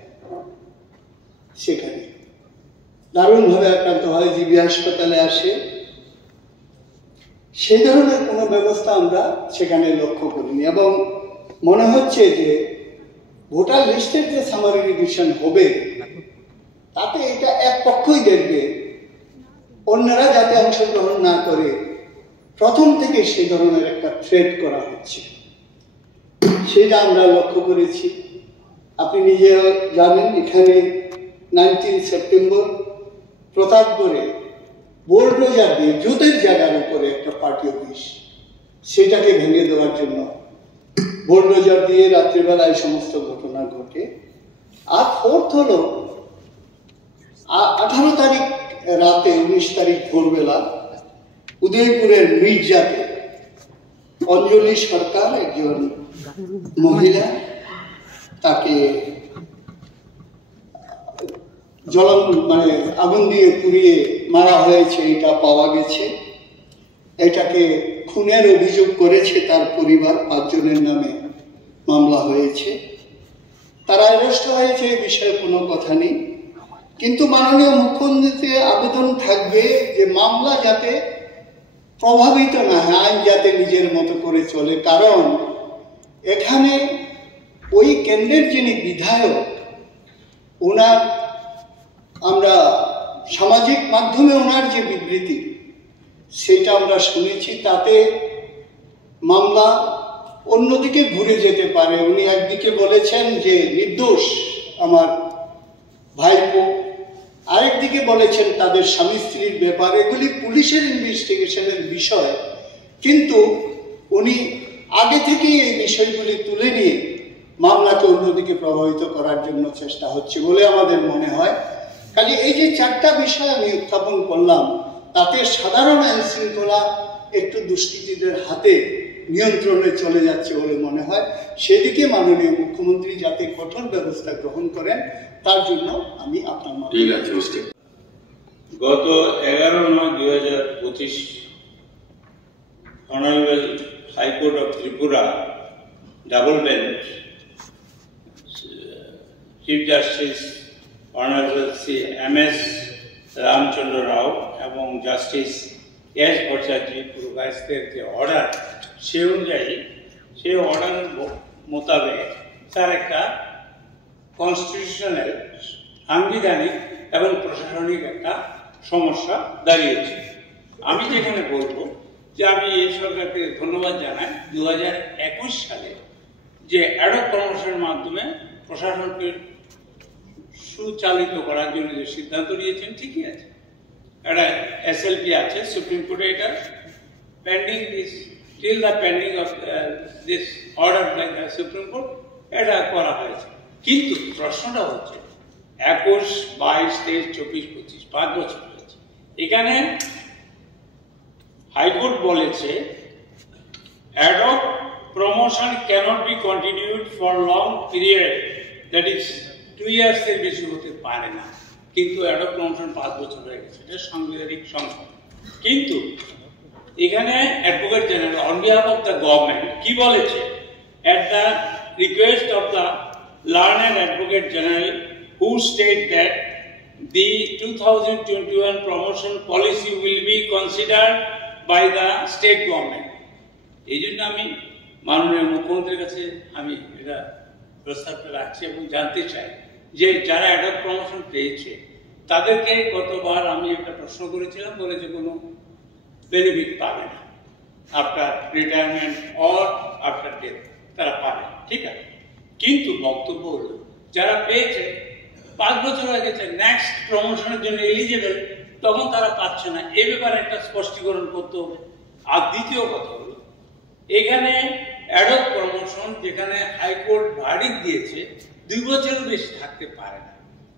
সেখানে দারুণভাবে আক্রান্ত হয়, জিবি হাসপাতালে আসে। সে ধরনের কোনো ব্যবস্থা আমরা সেখানে লক্ষ্য করিনি এবং মনে হচ্ছে যে ভোটার লিস্টের যে সামারি রিভিশন হবে তাতে এটা এক পক্ষই দেখবে, অন্যরা যাতে অংশগ্রহণ না করে প্রথম থেকে সেই ধরনের একটা থ্রেট করা হচ্ছে, সেটা আমরা লক্ষ্য করেছি। আপনি নিজেও জানেন, এখানে 19 সেপ্টেম্বর প্রতাপগড়ে বোলডোজার দিয়ে জুতের জায়গার উপরে একটা পার্টি অফিস, সেটাকে ভেঙে দেওয়ার জন্য বোলডোজার দিয়ে রাত্রিবেলায় সমস্ত ঘটনা ঘটে। আর ফোর্থ হলো 18 তারিখ রাতে 19 তারিখ ভোরবেলা উদয়পুরের মির্জাতে অঞ্জলি সরকার, একজন মহিলা, তাকে আগুন দিয়ে পুড়িয়ে মারা হয়েছে, এটা পাওয়া গেছে। এটাকে খুনের অভিযোগ করেছে তার পরিবার, 5 জনের নামে মামলা হয়েছে, তারা অ্যারেস্ট হয়েছে, এ বিষয়ে কোনো কথা নেই। কিন্তু মাননীয় মুখ্যমন্ত্রীর আবেদন থাকবে যে মামলা যাতে প্রভাবিত না হয়, আইন যাতে নিজের মতো করে চলে। কারণ এখানে ওই কেন্দ্রের যিনি বিধায়ক, ওনার আমরা সামাজিক মাধ্যমে ওনার যে বিবৃতি সেটা আমরা শুনেছি, তাতে মামলা অন্যদিকে ঘুরে যেতে পারে। উনি একদিকে বলেছেন যে নির্দোষ আমার ভাইপো, আরেকদিকে বলেছেন তাদের স্বামী স্ত্রীর ব্যাপার, এগুলি পুলিশের ইনভেস্টিগেশনের বিষয়। কিন্তু উনি আগে থেকেই এই বিষয়গুলি তুলে নিয়ে মামলাকে অন্যদিকে প্রভাবিত করার জন্য চেষ্টা হচ্ছে বলে আমাদের মনে হয়। কাজে এই যে 4টা বিষয় আমি উত্থাপন করলাম, তাতে সাধারণ আইন শৃঙ্খলা একটু দুষ্কৃতীদের হাতে নিয়ন্ত্রণে চলে যাচ্ছে বলে মনে হয়। সেদিকে মাননীয় মুখ্যমন্ত্রী যাতে কঠোর ব্যবস্থা গ্রহণ করেন তার জন্য আমি আপনার ঠিক আছে। গত 11/9/2025 honourable high court of Tripura double bench chief justice honourable MS Ramchandra Rao এবং জাস্টিস S ভট্টাচার্য পুরকায়স্থের যে অর্ডার, সে অনুযায়ী সেই অর্ডার মোতাবেক তার একটা কনস্টিটিউশনাল, সাংবিধানিক এবং প্রশাসনিক একটা সমস্যা দাঁড়িয়েছে। আমি যেখানে বলবো যে আমি এই সরকারকে ধন্যবাদ জানাই, 2021 সালে যে অ্যাডক প্রমোশনের মাধ্যমে প্রশাসনকে সুচালিত করার জন্য যে সিদ্ধান্ত নিয়েছেন, ঠিকই আছে। একটা SLP আছে সুপ্রিম কোর্টে, এটা pending still the pending of this order by the supreme court, এটা করা হয়েছে। কিন্তু প্রশ্নটা হচ্ছে 21, 22, 23, 24, 25 5 বছর হয়েছে। এখানে হাইকোর্ট বলেছে ad hoc promotion cannot be continued for long period, that is 2 years এর বেশি হতে পারে না। কিন্তু অ্যাডক প্রমোশন 5 বছর হয়ে গেছে, এটা সাংবিধানিক সংখ্যা। কিন্তু এখানে advocate general on behalf of the government কি বলেছে, at the request of the learned advocate general who state that the 2021 promotion policy will be considered by the state government. এই জন্য আমি মাননীয় মুখ্যমন্ত্রীর কাছে আমি এটা প্রস্তাবটা রাখছি এবং জানতে চাই যে যারা অ্যাডক প্রমোশন পেয়েছে তাদেরকে গতবার আমি একটা প্রশ্ন করেছিলাম, বলেছে কোনো বেনিফিট পাবে না, after retirement or after death তারা পাবে, ঠিক আছে। কিন্তু বক্তব্য হলো যারা পেয়েছে 5 বছর হয়ে গেছে, নেক্সট প্রমোশনের জন্য এলিজিবল, তখন তারা পাচ্ছে না। এ ব্যাপারে একটা স্পষ্টীকরণ করতে হবে। আর দ্বিতীয় কথা হলো, এখানে অ্যাডক প্রমোশন যেখানে হাইকোর্ট ভার্ডিক্ট দিয়েছে 2 বছরের বেশি থাকতে পারে না,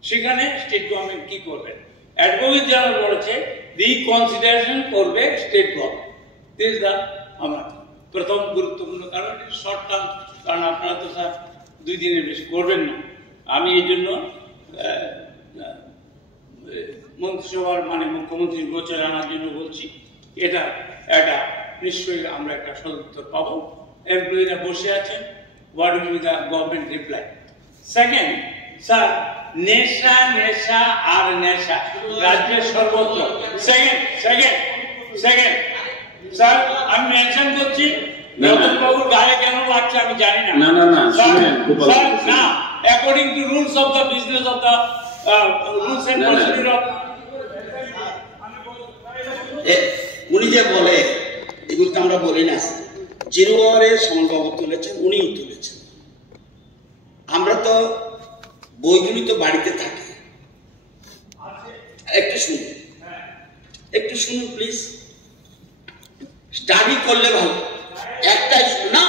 সেখানে স্টেট গভর্নমেন্ট কি করবে? অ্যাডভোকেট জেনারেল বলেছে রিকনসিডারেশন করবে state government. This is the আমার প্রথম গুরুত্বপূর্ণ কারণ, শর্ট টার্ম, কারণ আপনারা তো স্যার 2 দিনের বেশি করবেন না। আমি এই জন্য মন্ত্রিসভার মানে মুখ্যমন্ত্রীর গোচরে আনার জন্য বলছি। এটা নিশ্চয়ই আমরা একটা সদুত্তর পাবো। এমপ্লয়িরা বসে আছেন, what will be the government reply? Second, sir, নেশা নেশা আর নেশা রাজ্যের সর্বত্র। সেকেন্ড স্যার, আমি মেনশন করছি, বাবুর গায়ে কেন লাগছে আমি জানি না। স্যার না, according to rules of the business of the rules and procedure of, উনি যে বলে এগুলো তো আমরা বলি না। জিরো আওয়ারে সমনবাবু তুলেছেন, উনিও তুলেছেন। আমরা তো বইগুলি তো বাড়িতে থাকে, একটু শুনুন প্লিজ। স্টাডি করলে ভালো, একটা ইস্যু না,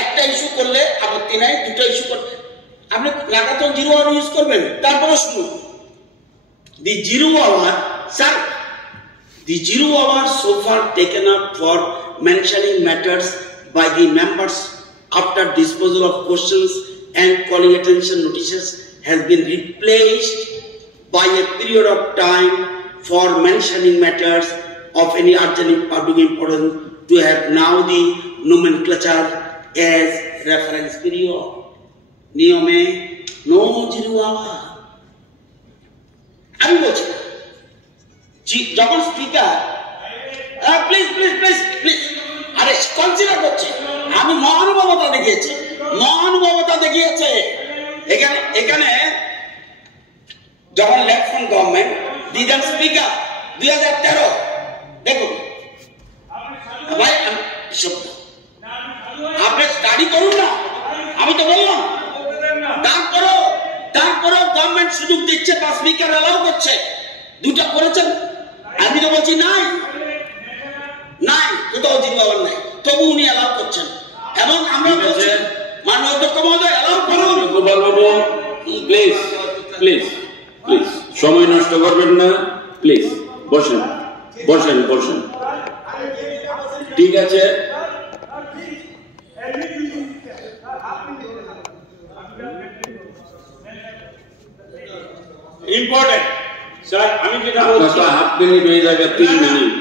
একটা ইস্যু করলে আপত্তি নাই, দুটো ইস্যু করলে আপনি লাগাতার জিরো আওয়ার ইউজ করবেন। তারপরে শুনুন, the zero hour, sir, the zero hour so far taken up for mentioning matters by the members after disposal of questions and calling attention notices has been replaced by a period of time for mentioning matters of any urgent public importance to have now the nomenclature as reference period. Niyome no zero hour. আমি বলছি যখন speaker please please please please আরে consider করছে, আমি মহানুভবতা দেখিয়েছে এখানে যখন left from government Didar speaker 2013, দেখুন ভাই আপনি স্টাডি করুন না, আমি তো বললাম। তারপরও গভর্নমেন্ট সুযোগ দিচ্ছে বা স্পিকার অ্যালাউ করছে, দুটা করেছেন। আমি তো বলছি নাই কোথাও জিরো আওয়ার নাই, তবু উনি অ্যালাউ করছেন। এবং আমরা বলছি মাননীয় অধ্যক্ষ মহোদয় অ্যালাউ করুন। Gopal babu please please please সময় নষ্ট করবেন না, প্লিজ বসেন বসেন বসেন। ঠিক আছে, ইম্পর্টেন্ট স্যার, আমি যেটা বলছি হাফ মিনিট হয়ে যাবে, 3 মিনিট।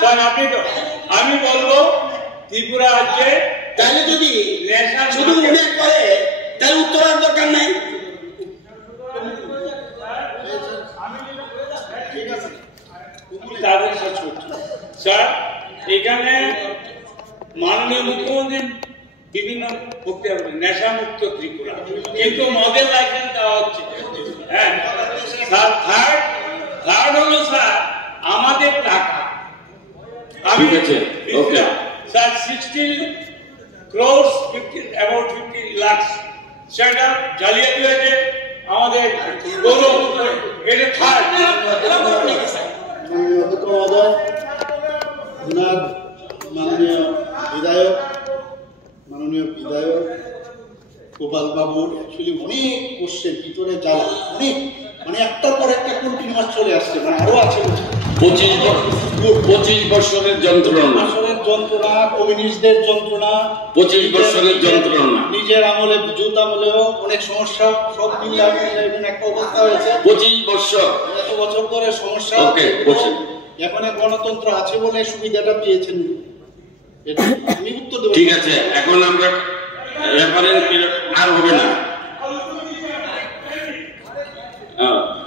স্যার আপনি তো, আমি বলবো ত্রিপুরা রাজ্যে তাহলে যদি শুধু উল্লেখ করে তাহলে উত্তরের দরকার নাই। স্যার এখানে মাননীয় মুখ্যমন্ত্রী বিভিন্ন নেশা মুক্ত ত্রিপুরা, কিন্তু মদের লাইসেন্স দেওয়া হচ্ছে। হ্যাঁ স্যার, থার্ড হলো স্যার আমাদের টাকা, আমি স্যার 16 crores about 50 lakhs সেটা জালিয়াতি হয়েছে আমাদের গৌরব, এটা থার্ড। মাননীয় বিধায়ক গোপাল বাবুর অ্যাকচুয়ালি অনেক কোশ্চেন ভিতরে জ্বালা, অনেক মানে একটার পর একটা কন্টিনিউয়াস চলে আসছে, মানে আরো আছে 25 বছরের যন্ত্রণা, কমিউনিস্টদের যন্ত্রণা, 25 বছরের যন্ত্রণা, নিজের আমলে যুদ্ধ আমলেও অনেক সমস্যা, সব মিলিয়ে একটা অবস্থা হয়েছে। 25 বছর, এত বছর ধরে সমস্যা। এখন গণতন্ত্র আছে বলে সুবিধাটা পেয়েছেন। আমি উত্তর দেব। ঠিক আছে, এখন আমরা রেফারেন্স আর হবে না।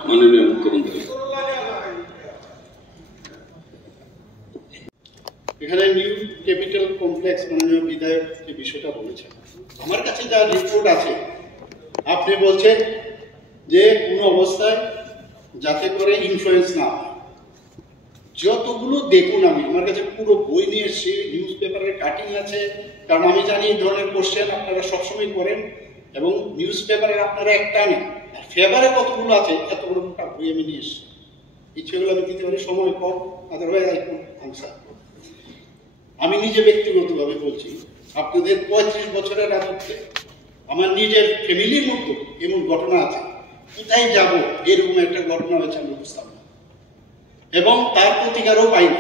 মাননীয় মুখ্যমন্ত্রী, এখানে নিউ ক্যাপিটাল কমপ্লেক্স মাননীয় বিধায়ক যে বিষয়টা বলেছেন, আমার কাছে যা রিপোর্ট আছে, আপনি বলছেন যে কোনো অবস্থায় যাতে করে ইনফ্লুয়েন্স না হয়। যতগুলো দেখুন, আমার কাছে পুরো বই নিয়ে এসেছি, নিউজ পেপারের কাটিং আছে, কারণ আমি জানি এই ধরনের কোশ্চেন আপনারা সবসময় করেন এবং নিউজ পেপারের আপনারা একটা নেই, আর ফেভারে কতগুলো আছে এত বড় মোটা বই আমি নিয়ে এসেছি। ইচ্ছেগুলো আমি দিতে পারি, সময় কম, আদারওয়াইজ আই ক্যান আনসার। আমি নিজে ব্যক্তিগতভাবে বলছি, আপনাদের 35 বছরের রাজত্বে আমার নিজের ফ্যামিলির মধ্যে এমন ঘটনা আছে, কোথায় যাব এরকম একটা ঘটনা হয়েছে আমি বুঝতাম না, এবং তার প্রতিকারও পাইনি।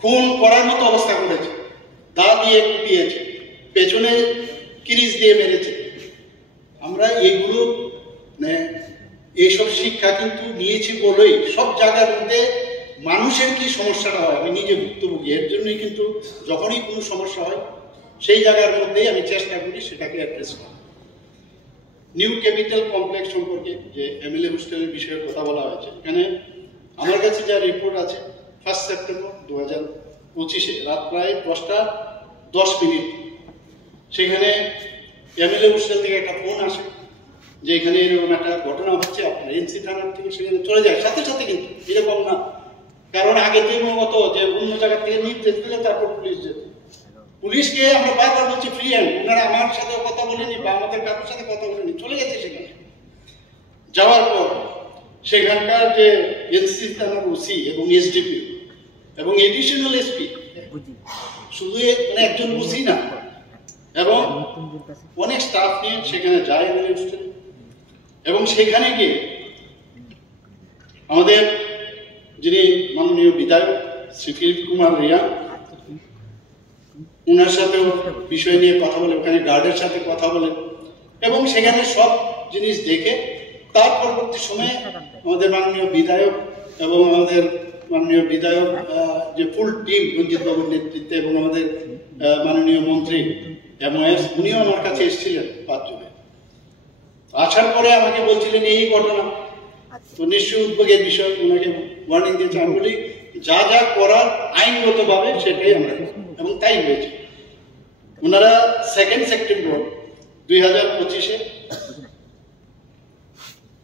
খুন করার মতো অবস্থা করেছে, দা দিয়ে কুপিয়েছে, পেছনে কিরিচ দিয়ে মেরেছে। আমরা এগুলো এইসব শিক্ষা কিন্তু নিয়েছি বলেই সব জায়গার মধ্যে মানুষের কি সমস্যাটা হয় আমি নিজে ভুক্তভোগী, এর জন্যই কিন্তু যখনই কোনো সমস্যা হয় সেই জায়গার মধ্যেই আমি চেষ্টা করি সেটাকে অ্যাড্রেস করা। নিউ ক্যাপিটাল কমপ্লেক্স সম্পর্কে যে এমএলএ হোস্টেলের বিষয়ে কথা বলা হয়েছে, এখানে আমার কাছে যা রিপোর্ট আছে 1 সেপ্টেম্বর 2025 রাত প্রায় 10:10 সেখানে এমএলএ হোস্টেল থেকে একটা ফোন আসে যে এখানে এরকম একটা ঘটনা হচ্ছে, আপনার এনসি থানার থেকে সেখানে চলে যায় সাথে সাথে, কিন্তু এরকম না, কারণ আগে তো মতো যে অন্য জায়গা থেকে নির্দেশ দিলে তারপর পুলিশ যেত। পুলিশকে আমরা বারবার বলছি ফ্রি হ্যান্ড, ওনারা আমার সাথে কথা বলেনি বা আমাদের কারোর সাথে কথা বলেনি, চলে গেছে সেখানে। যাওয়ার পর সেখানকার যে এনসি থানার ওসি এবং এসডিপি এবং এডিশনাল এসপি, শুধু মানে একজন ওসি না, এবং অনেক স্টাফ নিয়ে সেখানে যায় এবং সেখানে গিয়ে আমাদের যিনি মাননীয় বিধায়ক শ্রী ফিলিপ কুমার রিয়া, ওনার সাথেও বিষয় নিয়ে কথা বলে, ওখানে গার্ডের সাথে কথা বলে এবং সেখানে সব জিনিস দেখে তার পরবর্তী সময়ে আমাদের মাননীয় বিধায়ক এবং আমাদের মাননীয় বিধায়ক যে ফুল টিম রঞ্জিত বাবুর নেতৃত্বে এবং আমাদের মাননীয় মন্ত্রী এমওএস উনিও আমার কাছে এসেছিলেন 5 জনে। আসার পরে আমাকে বলছিলেন এই ঘটনা, তো নিশ্চয়ই উদ্বেগের বিষয়, ওনাকে ওয়ার্নিং দিয়েছে। আমি বলি যা যা করার আইনগতভাবে সেটাই আমরা, এবং তাই হয়েছে। ওনারা 2 সেপ্টেম্বর 2025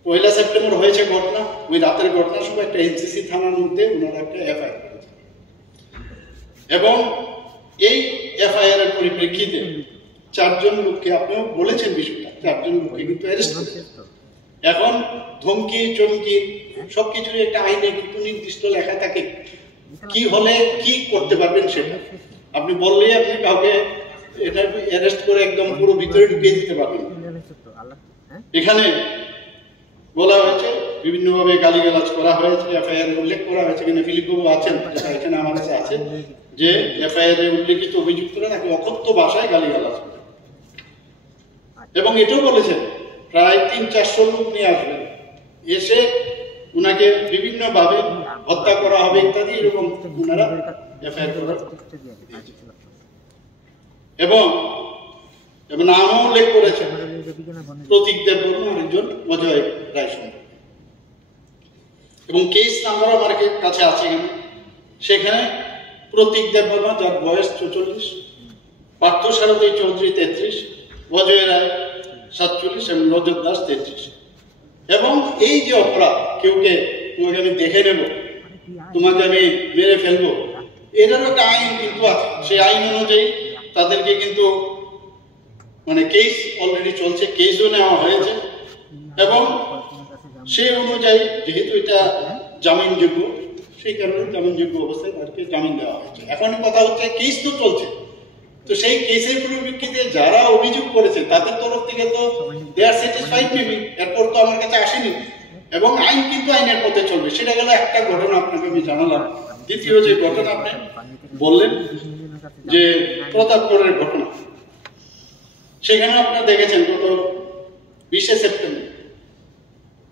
1 সেপ্টেম্বর হয়েছে ঘটনা, ওই রাতের ঘটনার সময় একটা এনসিসি থানার মধ্যে ওনারা একটা এফআইআর করেছে এবং এই এফআইআর এর পরিপ্রেক্ষিতে 4 জন লোককে, আপনিও বলেছেন বিষয়টা, 4 জন লোককে কিন্তু অ্যারেস্ট করেছে। এখন ধমকি চমকি সবকিছুর একটা আইনে কিন্তু নির্দিষ্ট লেখা থাকে কি হলে কি করতে পারবেন সেটা, আপনি বললেই আপনি কাউকে এটা অ্যারেস্ট করে একদম পুরো ভিতরে ঢুকিয়ে দিতে পারবেন। এখানে বলা হয়েছে বিভিন্নভাবে গালিগালাজ করা হয়েছে, এফআইআর উল্লেখ করা হয়েছে, এখানে ফিলিপ বাবু আছেন, যেটা এখানে আমার কাছে আছে, যে এফআইআর এ উল্লেখিত অভিযুক্তরা তাকে অকথ্য ভাষায় গালিগালাজ করে এবং এটাও বলেছেন প্রায় 300-400 লোক নিয়ে আসবেন, এসে উনাকে বিভিন্ন ভাবে হত্যা করা হবে ইত্যাদি, এরকম ওনারা এফআইআর করার এবং নামও উল্লেখ করেছেন প্রতীক দেববর্মা একজন অজয় রায় সম্পর্কে, এবং কেস নাম্বার আমার কাছে আছে এখানে। সেখানে প্রতীক দেববর্মা যার বয়স 44, পার্থ সারথী চৌধুরী 33, অজয় রায় 47 এবং রজত দাস 33। এবং এই যে অপরাধ, কেউকে তোমাকে আমি দেখে নেব, তোমাকে আমি মেরে ফেলবো, এটারও একটা আইন কিন্তু আছে, সেই আইন অনুযায়ী তাদেরকে কিন্তু মানে কেস অলরেডি চলছে, কেসও নেওয়া হয়েছে এবং সেই অনুযায়ী যেহেতু এটা জামিনযোগ্য, সেই কারণে জামিনযোগ্য অবস্থায় তাদেরকে জামিন দেওয়া হয়েছে। এখন কথা হচ্ছে কেস তো চলছে, তো সেই কেসের পরিপ্রেক্ষিতে যারা অভিযোগ করেছে তাদের তরফ থেকে তো দে আর স্যাটিসফাইড মেবি, এরপর তো আমার কাছে আসেনি এবং আইন কিন্তু আইনের পথে চলবে। সেটা গেল একটা ঘটনা আপনাকে আমি জানালাম। দ্বিতীয় যে ঘটনা আপনি বললেন যে প্রতাপগড়ের ঘটনা, সেখানে আপনারা দেখেছেন গত 20 সেপ্টেম্বর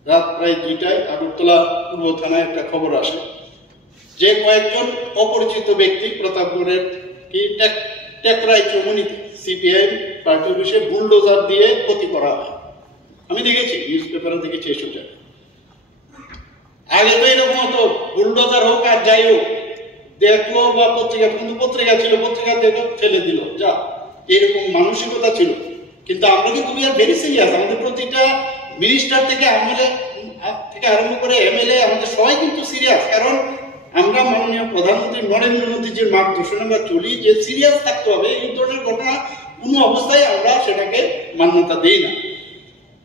রাত প্রায় 2টায় আগরতলা পূর্ব থানায় একটা খবর আসে যে কয়েকজন অপরিচিত ব্যক্তি প্রতাপগড়ের কি টেকরাই চৌমুনিতে সিপিআইএম পার্টি অফিসে বুলডোজার দিয়ে ক্ষতি করা হয়। আমি দেখেছি, নিউজ পেপারে দেখেছি এসব জায়গায়। আগে তো এরকম হতো, বুলডোজার হোক আর যাই হোক, দেখলো বা পত্রিকা, কিন্তু পত্রিকা ছিল, পত্রিকা দেখো ফেলে দিল, যা এরকম মানসিকতা ছিল। কিন্তু আমরা কিন্তু ভেরি সিরিয়াস, আমাদের প্রতিটা মিনিস্টার থেকে আরম্ভ করে এমএলএ, আমাদের সবাই কিন্তু সিরিয়াস, কারণ আমরা মাননীয় প্রধানমন্ত্রী নরেন্দ্র মোদীজির মার্গদর্শনে আমরা চলি যে সিরিয়াস থাকতে হবে। এই ধরনের ঘটনা কোনো অবস্থায় আমরা সেটাকে মান্যতা দিই না।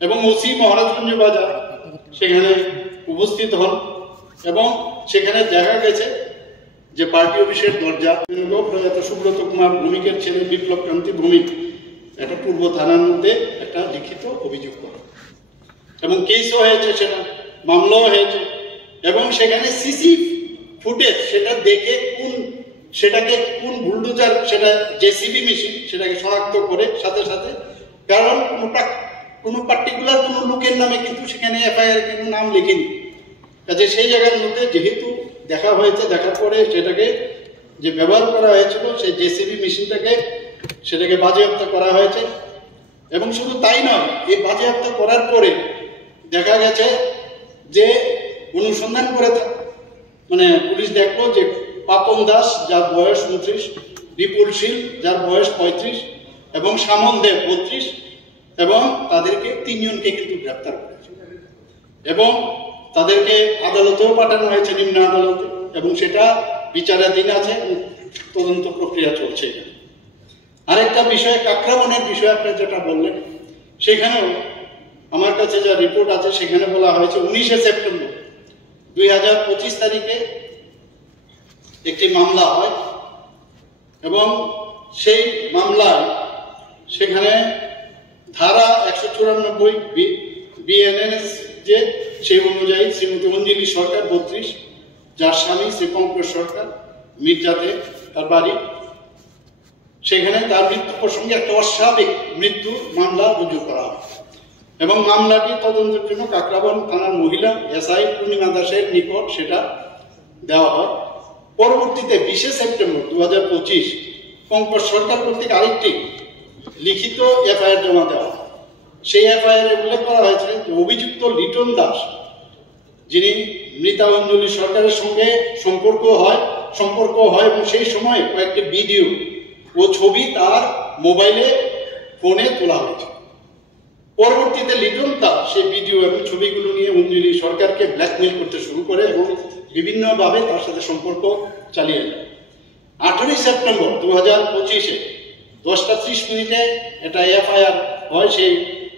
এবং ওসি মহারাজগঞ্জ বাজার সেখানে উপস্থিত হন এবং সেখানে দেখা গেছে যে পার্টি অফিসের দরজা প্রয়াত সুব্রত কুমার ভৌমিকের ছেলে বিপ্লব কান্তি ভৌমিক একটা পূর্ব থানার মধ্যে একটা লিখিত অভিযোগ করে এবং কেসও হয়েছে, সেটা মামলাও হয়েছে এবং সেখানে সিসি ফুটেজ সেটা দেখে সেটাকে কোন বুলডোজার, সেটা জেসিবি মেশিন, সেটাকে শনাক্ত করে সাথে সাথে, কারণ কোনো কোনো পার্টিকুলার কোনো লোকের নামে কিন্তু সেখানে এফআইআর কিন্তু নাম লেখেনি। কাজে সেই জায়গার মধ্যে যেহেতু দেখা হয়েছে, দেখার পরে সেটাকে যে ব্যবহার করা হয়েছিল সেই জেসিবি মেশিনটাকে সেটাকে বাজেয়াপ্ত করা হয়েছে। এবং শুধু তাই নয়, এই বাজেয়াপ্ত করার পরে দেখা গেছে যে অনুসন্ধান করে মানে পুলিশ দেখলো যে পাপন দাস যার বয়স 29, বিপুল শীল যার বয়স 35 এবং শ্যামল দেব 32, এবং তাদেরকে 3 জনকে কিন্তু গ্রেপ্তার করেছে এবং তাদেরকে আদালতেও পাঠানো হয়েছে, নিম্ন আদালতে, এবং সেটা বিচারাধীন আছে, তদন্ত প্রক্রিয়া চলছে। আরেকটা বিষয়, কাকরাবনের বিষয়ে আপনি যেটা বললেন, সেখানেও আমার কাছে যা রিপোর্ট আছে সেখানে বলা হয়েছে 19শে সেপ্টেম্বর 2025 তারিখে একটি মামলা হয় এবং সেই মামলায় সেখানে ধারা 194 বিএনএস যে সেই অনুযায়ী শ্রীমতী অঞ্জলি সরকার 32, যার স্বামী শ্রী পঙ্কজ সরকার মির্জাতে তার বাড়ি, সেখানে তার মৃত্যু প্রসঙ্গে একটা অস্বাভাবিক মৃত্যু মামলা রুজু করা হয় এবং মামলাটি তদন্তের জন্য কাকরাবন থানার মহিলা এসআই পূর্ণিমা দাসের নিকট সেটা দেওয়া হয়। পরবর্তীতে 20শে সেপ্টেম্বর 2025 পঙ্কজ সরকার কর্তৃক আরেকটি লিখিত এফআইআর জমা দেওয়া হয়। সেই এফআইআর উল্লেখ করা হয়েছে যে অভিযুক্ত লিটন দাস, যিনি মৃতা অঞ্জলি সরকারের সঙ্গে সম্পর্ক হয় এবং সেই সময় কয়েকটি ভিডিও ও ছবি তার মোবাইলে ফোনে তোলা হয়েছে। পরবর্তীতে লিটন দাস সেই ভিডিও এবং ছবিগুলো নিয়ে অঞ্জলি সরকারকে ব্ল্যাকমেল করতে শুরু করে এবং বিভিন্নভাবে তার সাথে সম্পর্ক চালিয়ে যায়। 18 সেপ্টেম্বর 2025 10:30 এটা এফআইআর হয়।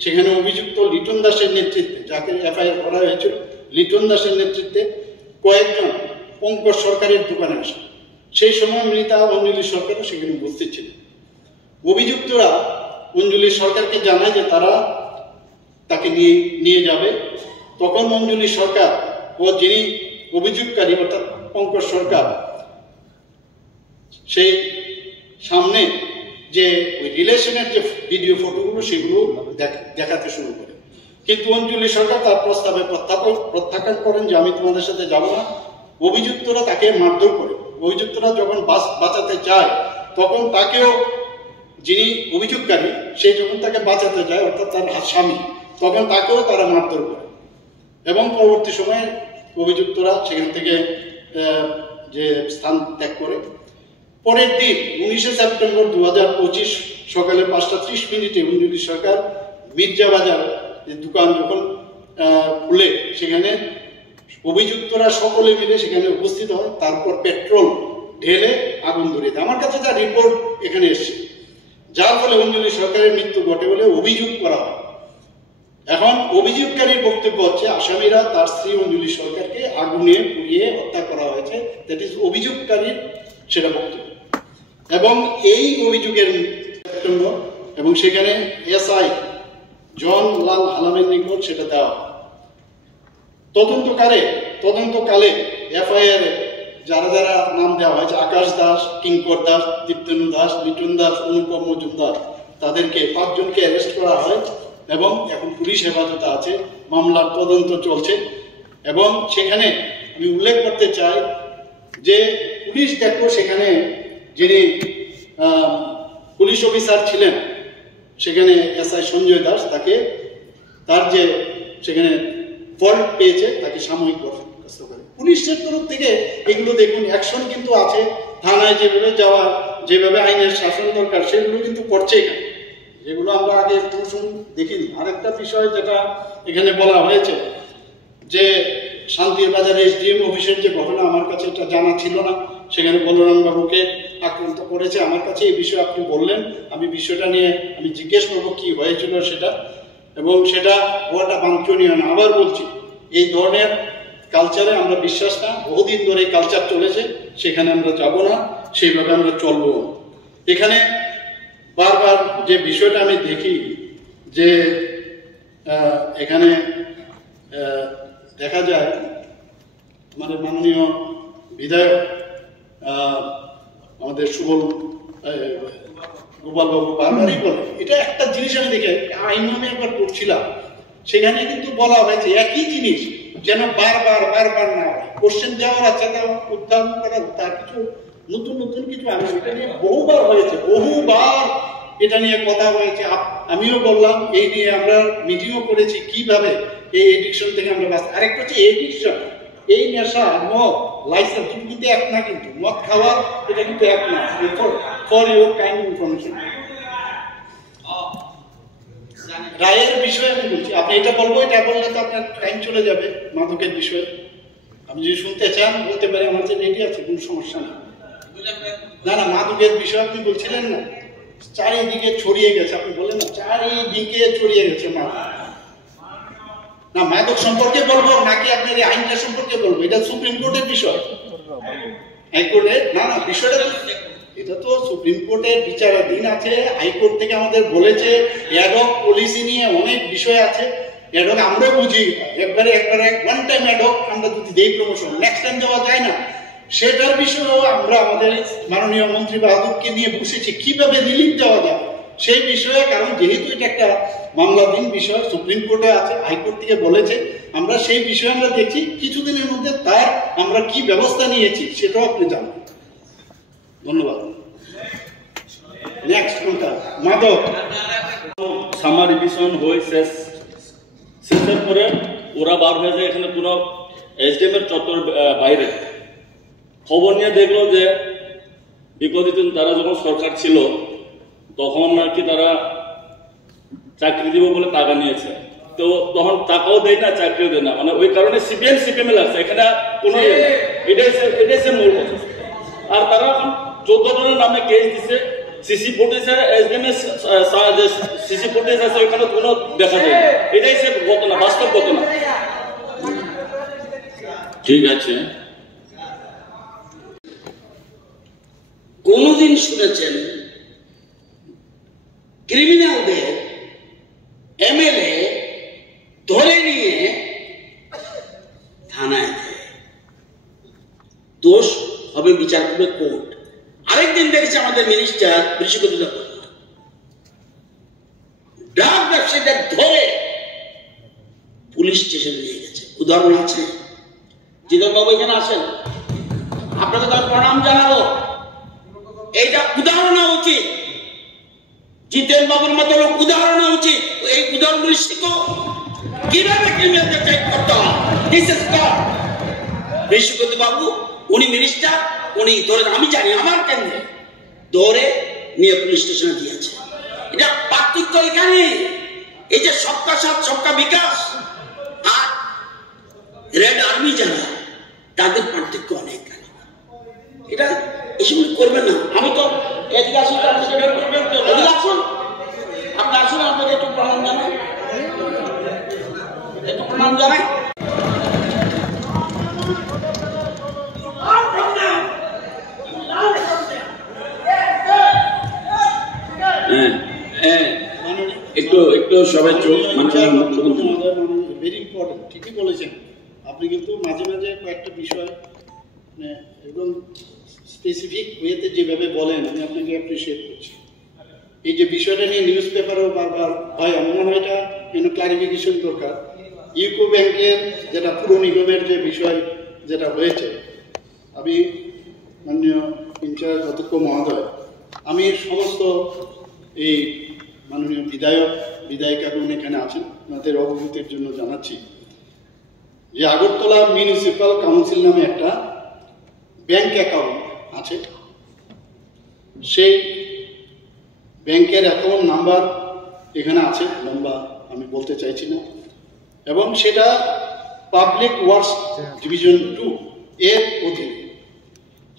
সেখানে অভিযুক্ত লিটন দাসের নেতৃত্বে, যাকে এফআইআর করা হয়েছিল, লিটন দাসের নেতৃত্বে কয়েকজন পঙ্কজ সরকারের দোকানে আসে। সেই সময় মৃতা অঞ্জলি সরকারও সেখানে উপস্থিত ছিলেন। অভিযুক্তরা অঞ্জলি সরকারকে জানায় যে তারা তাকে নিয়ে যাবে। তখন অঞ্জলি সরকার ও যিনি অভিযোগকারী অর্থাৎ পঙ্কজ সরকার সেই সামনে যে ওই রিলেশনের যে ভিডিও ফটোগুলো সেগুলো দেখাতে শুরু করে, কিন্তু অঞ্জলি সরকার তার প্রস্তাবে প্রত্যাখ্যান করেন যে আমি তোমাদের সাথে যাব না। অভিযুক্তরা তাকে মারধর করে। অভিযুক্তরা যখন বাঁচাতে চায় তখন তাকেও, যিনি অভিযোগকারী সেই যখন তাকে বাঁচাতে যায় অর্থাৎ তার স্বামী, তখন তাকেও তারা মারধর করে এবং পরবর্তী সময়ে অভিযুক্তরা সেখান থেকে যে স্থান ত্যাগ করে। পরের দিন 19শে সেপ্টেম্বর 2025 সকালে 5:30 অঞ্জলি সরকার মির্জা বাজার দোকান যখন খুলে সেখানে অভিযুক্তরা সকলে মিলে সেখানে উপস্থিত হয়। তারপর পেট্রোল ঢেলে আগুন ধরিয়ে দেয়। আমার কাছে যা রিপোর্ট এখানে এসছে, যার ফলে অঞ্জলি সরকারের মৃত্যু ঘটে বলে অভিযোগ করা হয়। এখন অভিযোগকারীর বক্তব্য হচ্ছে আসামিরা তার স্ত্রী অঞ্জলি সরকারকে আগুনে পুড়িয়ে হত্যা করা হয়েছে, দ্যাট ইজ অভিযোগকারীর সেটা বক্তব্য। এবং এই অভিযোগের সেপ্টেম্বর এবং সেখানে এসআই জন লাল হালামের নিকট সেটা দেওয়া হয়। তদন্তকালে এফআইআর যারা যারা নাম দেওয়া হয়েছে, আকাশ দাস, কিঙ্কর দাস, দীপ্তেন্দু দাস, লিটন দাস, অনুপম মজুমদার, তাদেরকে 5 জনকে অ্যারেস্ট করা হয় এবং এখন পুলিশ হেফাজতে আছে। মামলার তদন্ত চলছে এবং সেখানে আমি উল্লেখ করতে চাই যে পুলিশ দেখো সেখানে যিনি পুলিশ অফিসার ছিলেন সেখানে এসআই সঞ্জয় দাস, তাকে তার যে সেখানে ফল্ট পেয়েছে তাকে সাময়িক বরখাস্ত করে। পুলিশের তরফ থেকে এগুলো দেখুন অ্যাকশন কিন্তু আছে। থানায় যেভাবে যাওয়া, যেভাবে আইনের শাসন দরকার সেগুলো কিন্তু করছে এখানে, যেগুলো আমরা আগে দেখিনি। আরেকটা বিষয় যেটা এখানে বলা হয়েছে যে শান্তির বাজারে এসডিএম অফিসের যে ঘটনা, আমার কাছে এটা জানা ছিল না। সেখানে বলরাম বাবুকে আক্রান্ত করেছে। আমার কাছে এই বিষয়ে আপনি বললেন, আমি বিষয়টা নিয়ে আমি জিজ্ঞেস করবো কি হয়েছিল সেটা, এবং সেটা হওয়াটা বাঞ্ছনীয় না। আবার বলছি, এই ধরনের কালচারে আমরা বিশ্বাস না। বহুদিন ধরে এই কালচার চলেছে, সেখানে আমরা যাব না, সেইভাবে আমরা চলবো। এখানে বারবার যে বিষয়টা আমি দেখি যে এখানে দেখা যায় আমাদের মাননীয় বিধায়ক আমাদের সুবল গোপাল বাবু বারবারই বলে। এটা একটা জিনিস আমি দেখে আইন নামে একবার পড়ছিলাম, সেখানে কিন্তু বলা হয়েছে একই জিনিস যেন বারবার না হয়। কোশ্চেন দেওয়ার আছে, তা উত্থাপন করা, তার কিছু নতুন কিছু আমি এটা নিয়ে বহুবার হয়েছে, বহুবার এটা নিয়ে কথা হয়েছে। আমিও বললাম, এই নিয়ে আমরা মিটিংও করেছি কিভাবে এই এডিকশন থেকে আমরা বাঁচতে। আরেকটা হচ্ছে এডিকশন, এই নেশা, মদ, লাইসেন্স কিন্তু এক না, কিন্তু মদ খাওয়ার এটা কিন্তু এক না। ফর ইউর কাইন্ড ইনফরমেশন, রায়ের বিষয়ে আমি বলছি, আপনি এটা বলবো, এটা বললে তো আপনার টাইম চলে যাবে। মাদকের বিষয়ে আপনি যদি শুনতে চান বলতে পারি, আমার যে রেডি আছে, কোনো সমস্যা নেই। না মাদকের বিষয়ে আপনি বলছিলেন না, চারিদিকে ছড়িয়ে গেছে, আপনি বললেন না চারিদিকে ছড়িয়ে গেছে মাদক। না মাদক সম্পর্কে বলবো নাকি আপনার এই আইনটা সম্পর্কে বলবো? এটা সুপ্রিম কোর্টের বিষয়, হাইকোর্টের না বিষয়টা এটা তো সুপ্রিম কোর্টের বিচারাধীন আছে। হাইকোর্ট থেকে আমাদের বলেছে অ্যাডহক পলিসি নিয়ে অনেক বিষয় আছে। অ্যাডহক আমরা বুঝি একবারে ওয়ান টাইম অ্যাডহক আমরা যদি দেই প্রমোশন, নেক্সট টাইম দেওয়া যায় না, সেটার বিষয়েও আমরা আমাদের মাননীয় মন্ত্রী বাহাদুরকে নিয়ে বসেছি কিভাবে রিলিফ দেওয়া যায় সেই বিষয়ে। কারণ যেহেতু এটা একটা মামলাধীন বিষয়, সুপ্রিম কোর্টে আছে, হাইকোর্ট থেকে বলেছে, আমরা সেই বিষয়ে আমরা দেখছি কিছুদিনের মধ্যে তার আমরা কি ব্যবস্থা নিয়েছি সেটাও আপনি জানবেন। ধন্যবাদ। নেক্সট কোনটা? মাদক সামার রিভিশন হয়ে শেষের পরে ওরা বার হয়ে যায় এখানে কোনো এসডিএম এর চত্বর বাইরে। খবর নিয়ে দেখলো যে বিগত দিন তারা যখন সরকার ছিল তখন নাকি তারা চাকরি দিব বলে টাকা নিয়েছে, তো তখন টাকাও দেয় না, চাকরিও দেয় না, মানে ওই কারণে সিপিএম লাগছে এখানে কোনো এটাই সে মূল কথা। আর তারা এখন 14 জনের নামে কেস দিছে, সিসি ফুটেজ এসডিএম এর সিসি ফুটেজ আছে, ওইখানে কোনো দেখা যায় না। এটাই সে ঘটনা, বাস্তব ঘটনা। ঠিক আছে, কোনদিন শুনেছেন ক্রিমিনালদের এমএলএ ধরে নিয়ে থানায় দেয়? দোষ হবে বিচার করবে কোর্ট। আরেকদিন দেখেছি আমাদের মিনিস্টার বৃষিপতি ড্রাগ ব্যবসায়ীদের ধরে পুলিশ স্টেশনে নিয়ে গেছে। উদাহরণ আছে, জিতন বাবু এখানে আসেন, আপনাকে তার প্রণাম জানাবো। এইটা উদাহরণ হওয়া উচিত, জিতেন বাবুর মতো লোক উদাহরণ হওয়া উচিত। এই উদাহরণগুলি শিখো কিভাবে ক্রিমিনালদের টাইপ করতে হয়। This is god. বৃষিপতি বাবু উনি মিনিস্টার, উনি ধরে, আমি জানি আমার কেন্দ্রে ধরে নিয়ে পুলিশ স্টেশনে দিয়েছে। এটা পার্থক্য এখানে। এই যে সবকা সাথ সবকা বিকাশ আর রেড আর্মি যারা, তাদের পার্থক্য অনেক। এটা এসব করবেন না। আমি তো এদিকে আসুন, এদিকে আসুন, আপনি আসুন, আপনাকে একটু প্রণাম জানাই, একটু প্রণাম জানাই। একটু সবাই চোখ ভেরি ইম্পর্টেন্ট, ঠিকই বলেছেন আপনি। কিন্তু মাঝে মাঝে কয়েকটা বিষয় একদম স্পেসিফিক ওয়েতে যেভাবে বলেন, আমি আপনাকে অ্যাপ্রিসিয়েট করছি। এই যে বিষয়টা নিয়ে নিউজ পেপারেও বারবার হয়, আমার মনে হয় এটা ক্লারিফিকেশন দরকার। ইউকো ব্যাংকের যেটা পুর নিগমের যে বিষয় যেটা হয়েছে, আমি মাননীয় ইনচার্জ অধ্যক্ষ মহোদয়, আমি সমস্ত এই মাননীয় বিধায়িকাগণ এখানে আছেন, ওনাদের অবগতির জন্য জানাচ্ছি যে আগরতলা মিউনিসিপ্যাল কাউন্সিল নামে একটা ব্যাংক অ্যাকাউন্ট আছে। সেই ব্যাংকের অ্যাকাউন্ট নাম্বার এখানে আছে, লম্বা আমি বলতে চাইছি না, এবং সেটা পাবলিক ওয়ার্কস ডিভিশন 2 এর অধীনে।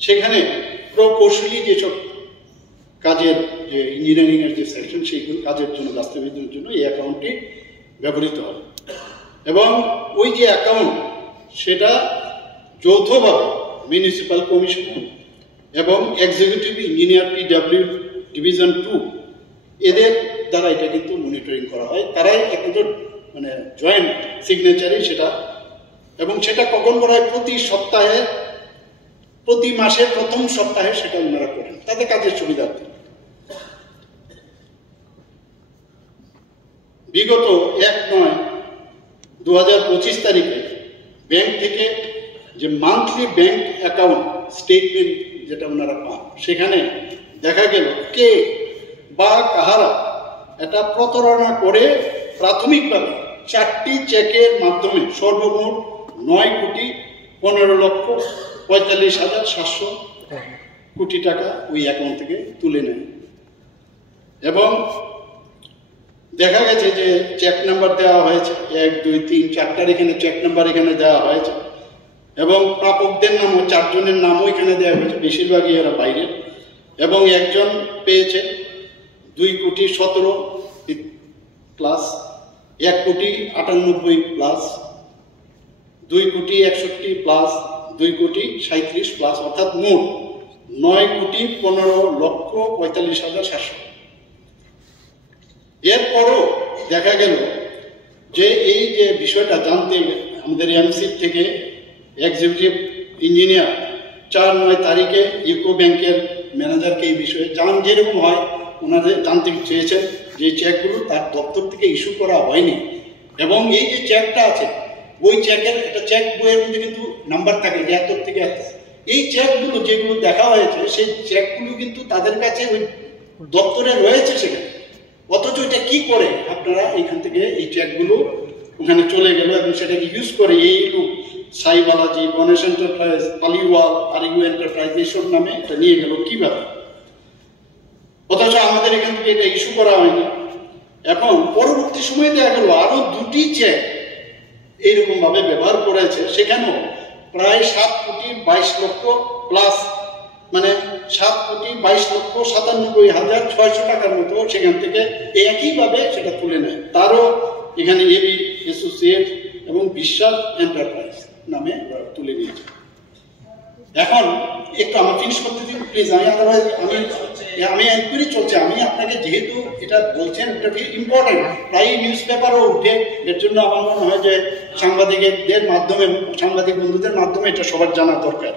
সেখানে প্রকৌশলী যেসব কাজের যে ইঞ্জিনিয়ারিং এর যে সেকশন, সেই কাজের জন্য বাস্তবায়নের জন্য এই অ্যাকাউন্টটি ব্যবহৃত হয়। এবং ওই যে অ্যাকাউন্ট সেটা যৌথভাবে মিউনিসিপ্যাল কমিশন এবং এক্সিকিউটিভ ইঞ্জিনিয়ার PW ডিভিশন 2 এদের দ্বারা এটা কিন্তু মনিটরিং করা হয়। তারাই একজন মানে জয়েন্ট সিগনেচারে সেটা, এবং সেটা কখন করা হয়? প্রতি মাসের প্রথম সপ্তাহে সেটা ওনারা করেন, তাদের কাজের সুবিধার্থে। বিগত 1/9/2025 তারিখে ব্যাংক থেকে যে মান্থলি ব্যাংক অ্যাকাউন্ট স্টেটমেন্ট যেটা ওনারা পান, সেখানে দেখা গেল কে বা কাহারা এটা প্রতারণা করে প্রাথমিকভাবে 4টি চেকের মাধ্যমে সর্বমোট 9,15,45,700 কোটি টাকা ওই অ্যাকাউন্ট থেকে তুলে নেয়। এবং দেখা গেছে যে চেক নাম্বার দেওয়া হয়েছে 1, 2, 3, 4টার এখানে চেক নাম্বার এখানে দেওয়া হয়েছে এবং প্রাপকদের নামও 4 জনের নামও এখানে দেওয়া হয়েছে, বেশিরভাগই এরা বাইরে। এবং একজন পেয়েছে 2,17,00,000 প্লাস, 1,98,00,000 প্লাস, 2,61,00,000 প্লাস, 2,37,00,000 প্লাস, অর্থাৎ মোট 9,15,45,700। এরপরও দেখা গেল যে এই যে বিষয়টা জানতে আমাদের এমসি থেকে এক্সিকিউটিভ ইঞ্জিনিয়ার 4/9 তারিখে ইউকো ব্যাংকের ম্যানেজারকে এই বিষয়ে যেরকম হয় ওনাদের জানতে চেয়েছেন যে চেকগুলো তার দপ্তর থেকে ইস্যু করা হয়নি। এবং এই যে চেকটা আছে ওই চেকের একটা চেক বইয়ের মধ্যে কিন্তু নাম্বার থাকে 71 থেকে 100। এই চেকগুলো যেগুলো দেখা হয়েছে সেই চেকগুলো কিন্তু তাদের কাছে ওই দপ্তরে রয়েছে সেখানে, অথচ এটা কি করে আপনারা এখান থেকে এই চেকগুলো ওখানে চলে গেল এবং সেটাকে ইউজ করে এই লোক সাই বালাজি, গণেশ এন্টারপ্রাইজ, পালিওয়াল, আরিগু এন্টারপ্রাইজ এইসব নামে এটা নিয়ে গেল কিভাবে, অথচ আমাদের এখান থেকে এটা ইস্যু করা হয়নি। এখন পরবর্তী সময়ে দেখা গেল আরো 2টি চেক এইরকম ভাবে ব্যবহার করেছে, সেখানেও প্রায় 7,22,00,000 প্লাস, মানে 7,22,97,600 টাকার মতো সেখান থেকে একইভাবে সেটা তুলে নেয়। তারও এখানে এবি অ্যাসোসিয়েট এবং বিশ্বাস এন্টারপ্রাইজ নামে তুলে নিয়েছে। এখন একটু আমার ফিনিশ করতে দিন প্লিজ, আমি এনকোয়ারি চলছে, আমি আপনাকে যেহেতু এটা বলছেন এটা ইম্পর্টেন্ট, প্রায় নিউজ পেপারও উঠে, এর জন্য আমার মনে হয় যে সাংবাদিকদের মাধ্যমে, সাংবাদিক বন্ধুদের মাধ্যমে এটা সবার জানা দরকার।